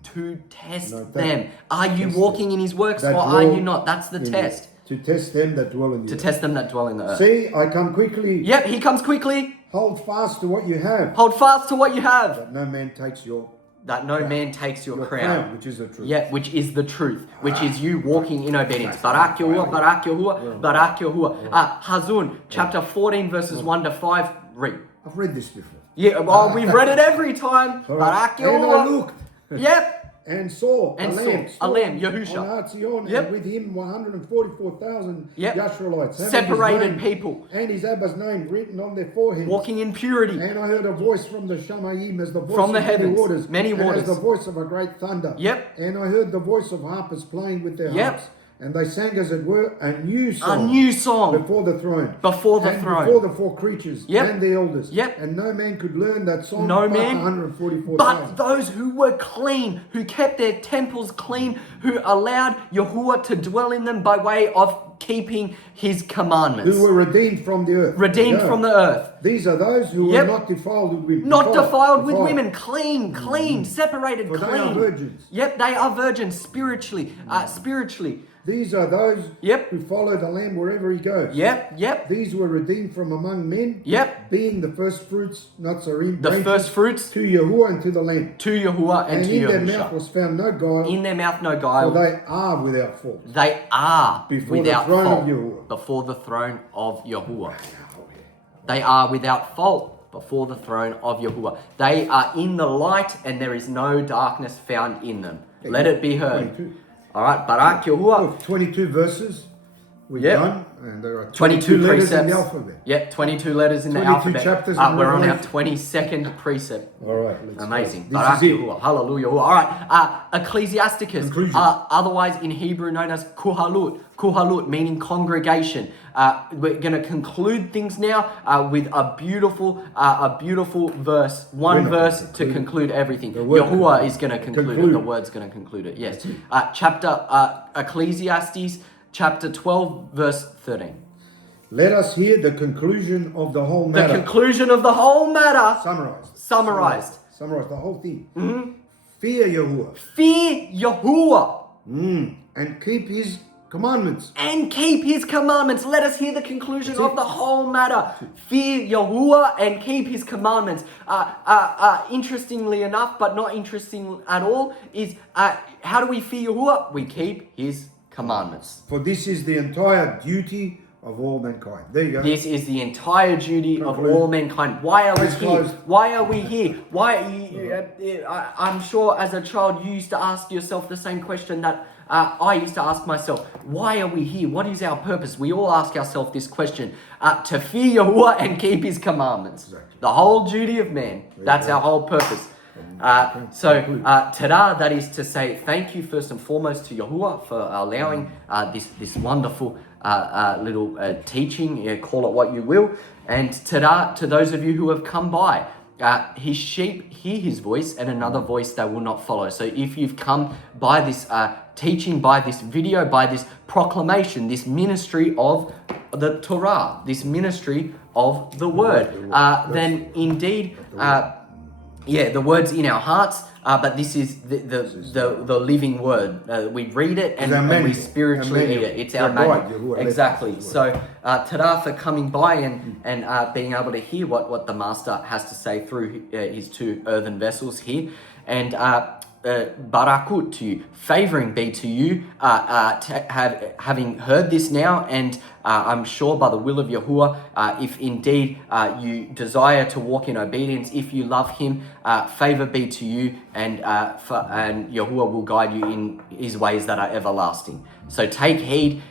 Are you walking in his works or are you not? That's the test. To test them that dwell in the earth. To test them that dwell in the earth. See, I come quickly. Yep, he comes quickly. Hold fast to what you have. Hold fast to what you have. That no man takes your crown. Which is the truth. Yeah, which is the truth. Which is you walking in obedience. Barak Yahuwah, Barak Yahuwah, Barak Yahuwah. Tzyun, chapter 14, verses 1 to 5. Read. I've read this before. Yeah, well, we've read it every time. Barak Yahuwah. And I looked. Yep. and saw And a saw lamb, a lamb, stood Yahusha. on Har Tzyun, Yep. and with him 144,000 Yep. Yashraelites, having Separated his name people. and his Abba's name written on their foreheads. Walking in purity. And I heard a voice from the Shamayim as the voice From the of many heavens, waters, many and waters. as the voice of a great thunder. Yep. And I heard the voice of harpers playing with their Yep. harps, and they sang as it were a new A song. new song. Before the throne. Before the and throne. Before the four creatures Yep. and the elders. Yep. And no man could learn that song No but man. 144,000. But those who were clean, who kept their temples clean, who allowed Yahuwah to dwell in them by way of keeping his commandments. Who were redeemed from the earth. Redeemed Yeah. from the earth. These are those who Yep. were not defiled with women. Not defiled with women. Clean, Mm-hmm. separated, For they clean. are virgins. Yep, they are virgins spiritually. These are those Yep. who follow the Lamb wherever he goes. Yep. These were redeemed from among men. Yep. Being the first fruits, Natzarim, The branches, first fruits to Yahuwah and to the Lamb. to Yahuwah and And to in their mouth Yahusha. was found no guile, In their mouth no for guile. they are without fault. They are Before the without throne of fault Yahuwah. before the throne of Yahuwah. They are without fault before the throne of Yahuwah. They are in the light and there is no darkness found in them. Let it be heard. 22. All right, Barak Yahuwah. 22 verses. We've Yep. done, and there are 22 letters in precepts. the alphabet. Yep, 22 letters in the 22 alphabet. chapters in We're on our Revelation. 22nd precept. All right, let's Amazing. go. Barak This is it. Yahuwah. Hallelujah. All right. Ecclesiasticus, Conclusion. otherwise in Hebrew known as kuhalut. Kuhalut meaning congregation. We're going to conclude things now with a beautiful verse. One We're not verse gonna to conclude. conclude everything. The word Yahuwah conclude. is going to conclude it. Conclude. The word's going to conclude it. Yes. Chapter Ecclesiastes, chapter 12, verse 13. Let us hear the conclusion of the whole The matter. conclusion of the whole matter. Summarized. Summarized. Summarize the whole thing. Fear Yahuwah. Fear Yahuwah. And keep his commandments. And keep his commandments. Let us hear the conclusion of the whole matter. Fear Yahuwah and keep his commandments. Interestingly enough, but not interesting at all, is how do we fear Yahuwah? We keep his commandments. For this is the entire duty of all mankind. There you go. This is the entire duty of Conclude. all mankind. Why are we Case here? closed. Why are we here? I'm sure as a child you used to ask yourself the same question that I used to ask myself. Why are we here? What is our purpose? We all ask ourselves this question. To fear Yahuwah and keep his commandments. Exactly. The whole duty of man. That's our whole purpose. Tada, that is to say thank you first and foremost to Yahuwah for allowing this wonderful little teaching, call it what you will. And tada to those of you who have come by. His sheep hear his voice and another voice they will not follow. So if you've come by this teaching, by this video, by this proclamation, this ministry of the Torah, this ministry of the word, then indeed, the word's in our hearts, but this is the living word. We read it and we spiritually eat it. It's our manual. Exactly. So, tada for coming by and being able to hear what the Master has to say through his two earthen vessels here. And barakut to you, favoring be to you, having heard this now, and I'm sure by the will of Yahuwah, if indeed you desire to walk in obedience, if you love him, favor be to you, and Yahuwah will guide you in his ways that are everlasting. So take heed.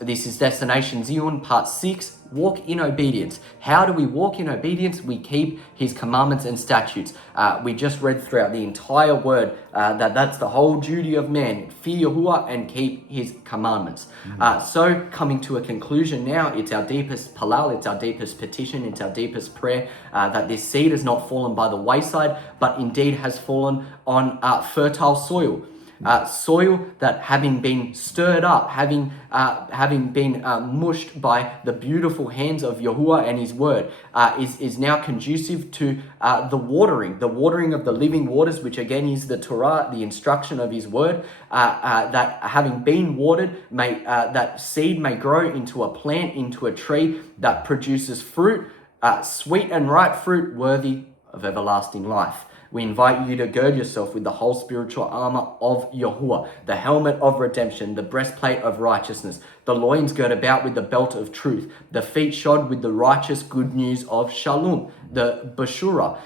This is Destination Tzyun, part 6. Walk in obedience. How do we walk in obedience? We keep his commandments and statutes. We just read throughout the entire word that's the whole duty of man. Fear Yahuwah and keep his commandments. So coming to a conclusion now, it's our deepest palal, it's our deepest petition, it's our deepest prayer that this seed has not fallen by the wayside, but indeed has fallen on fertile soil. Soil that having been stirred up, having been mushed by the beautiful hands of Yahuwah and his word, is now conducive to the watering of the living waters, which again is the Torah, the instruction of his word, that having been watered, that seed may grow into a plant, into a tree that produces fruit, sweet and ripe fruit worthy of everlasting life. We invite you to gird yourself with the whole spiritual armor of Yahuwah, the helmet of redemption, the breastplate of righteousness, the loins girt about with the belt of truth, the feet shod with the righteous good news of shalom, the bashura,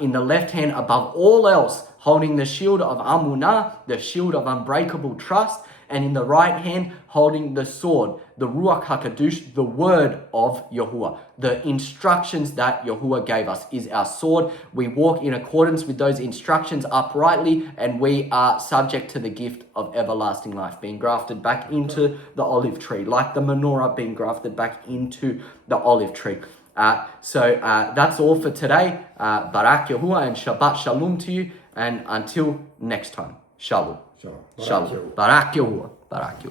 in the left hand above all else, holding the shield of amunah, the shield of unbreakable trust, and in the right hand holding the sword, the Ruach HaKadosh, the word of Yahuwah. The instructions that Yahuwah gave us is our sword. We walk in accordance with those instructions uprightly, and we are subject to the gift of everlasting life, being grafted back into the olive tree, like the menorah being grafted back into the olive tree. So that's all for today. Barak Yahuwah and Shabbat Shalom to you. And until next time, Shalom. Shalom. Shalom. Barak Yahuwah. Barak Yahuwah.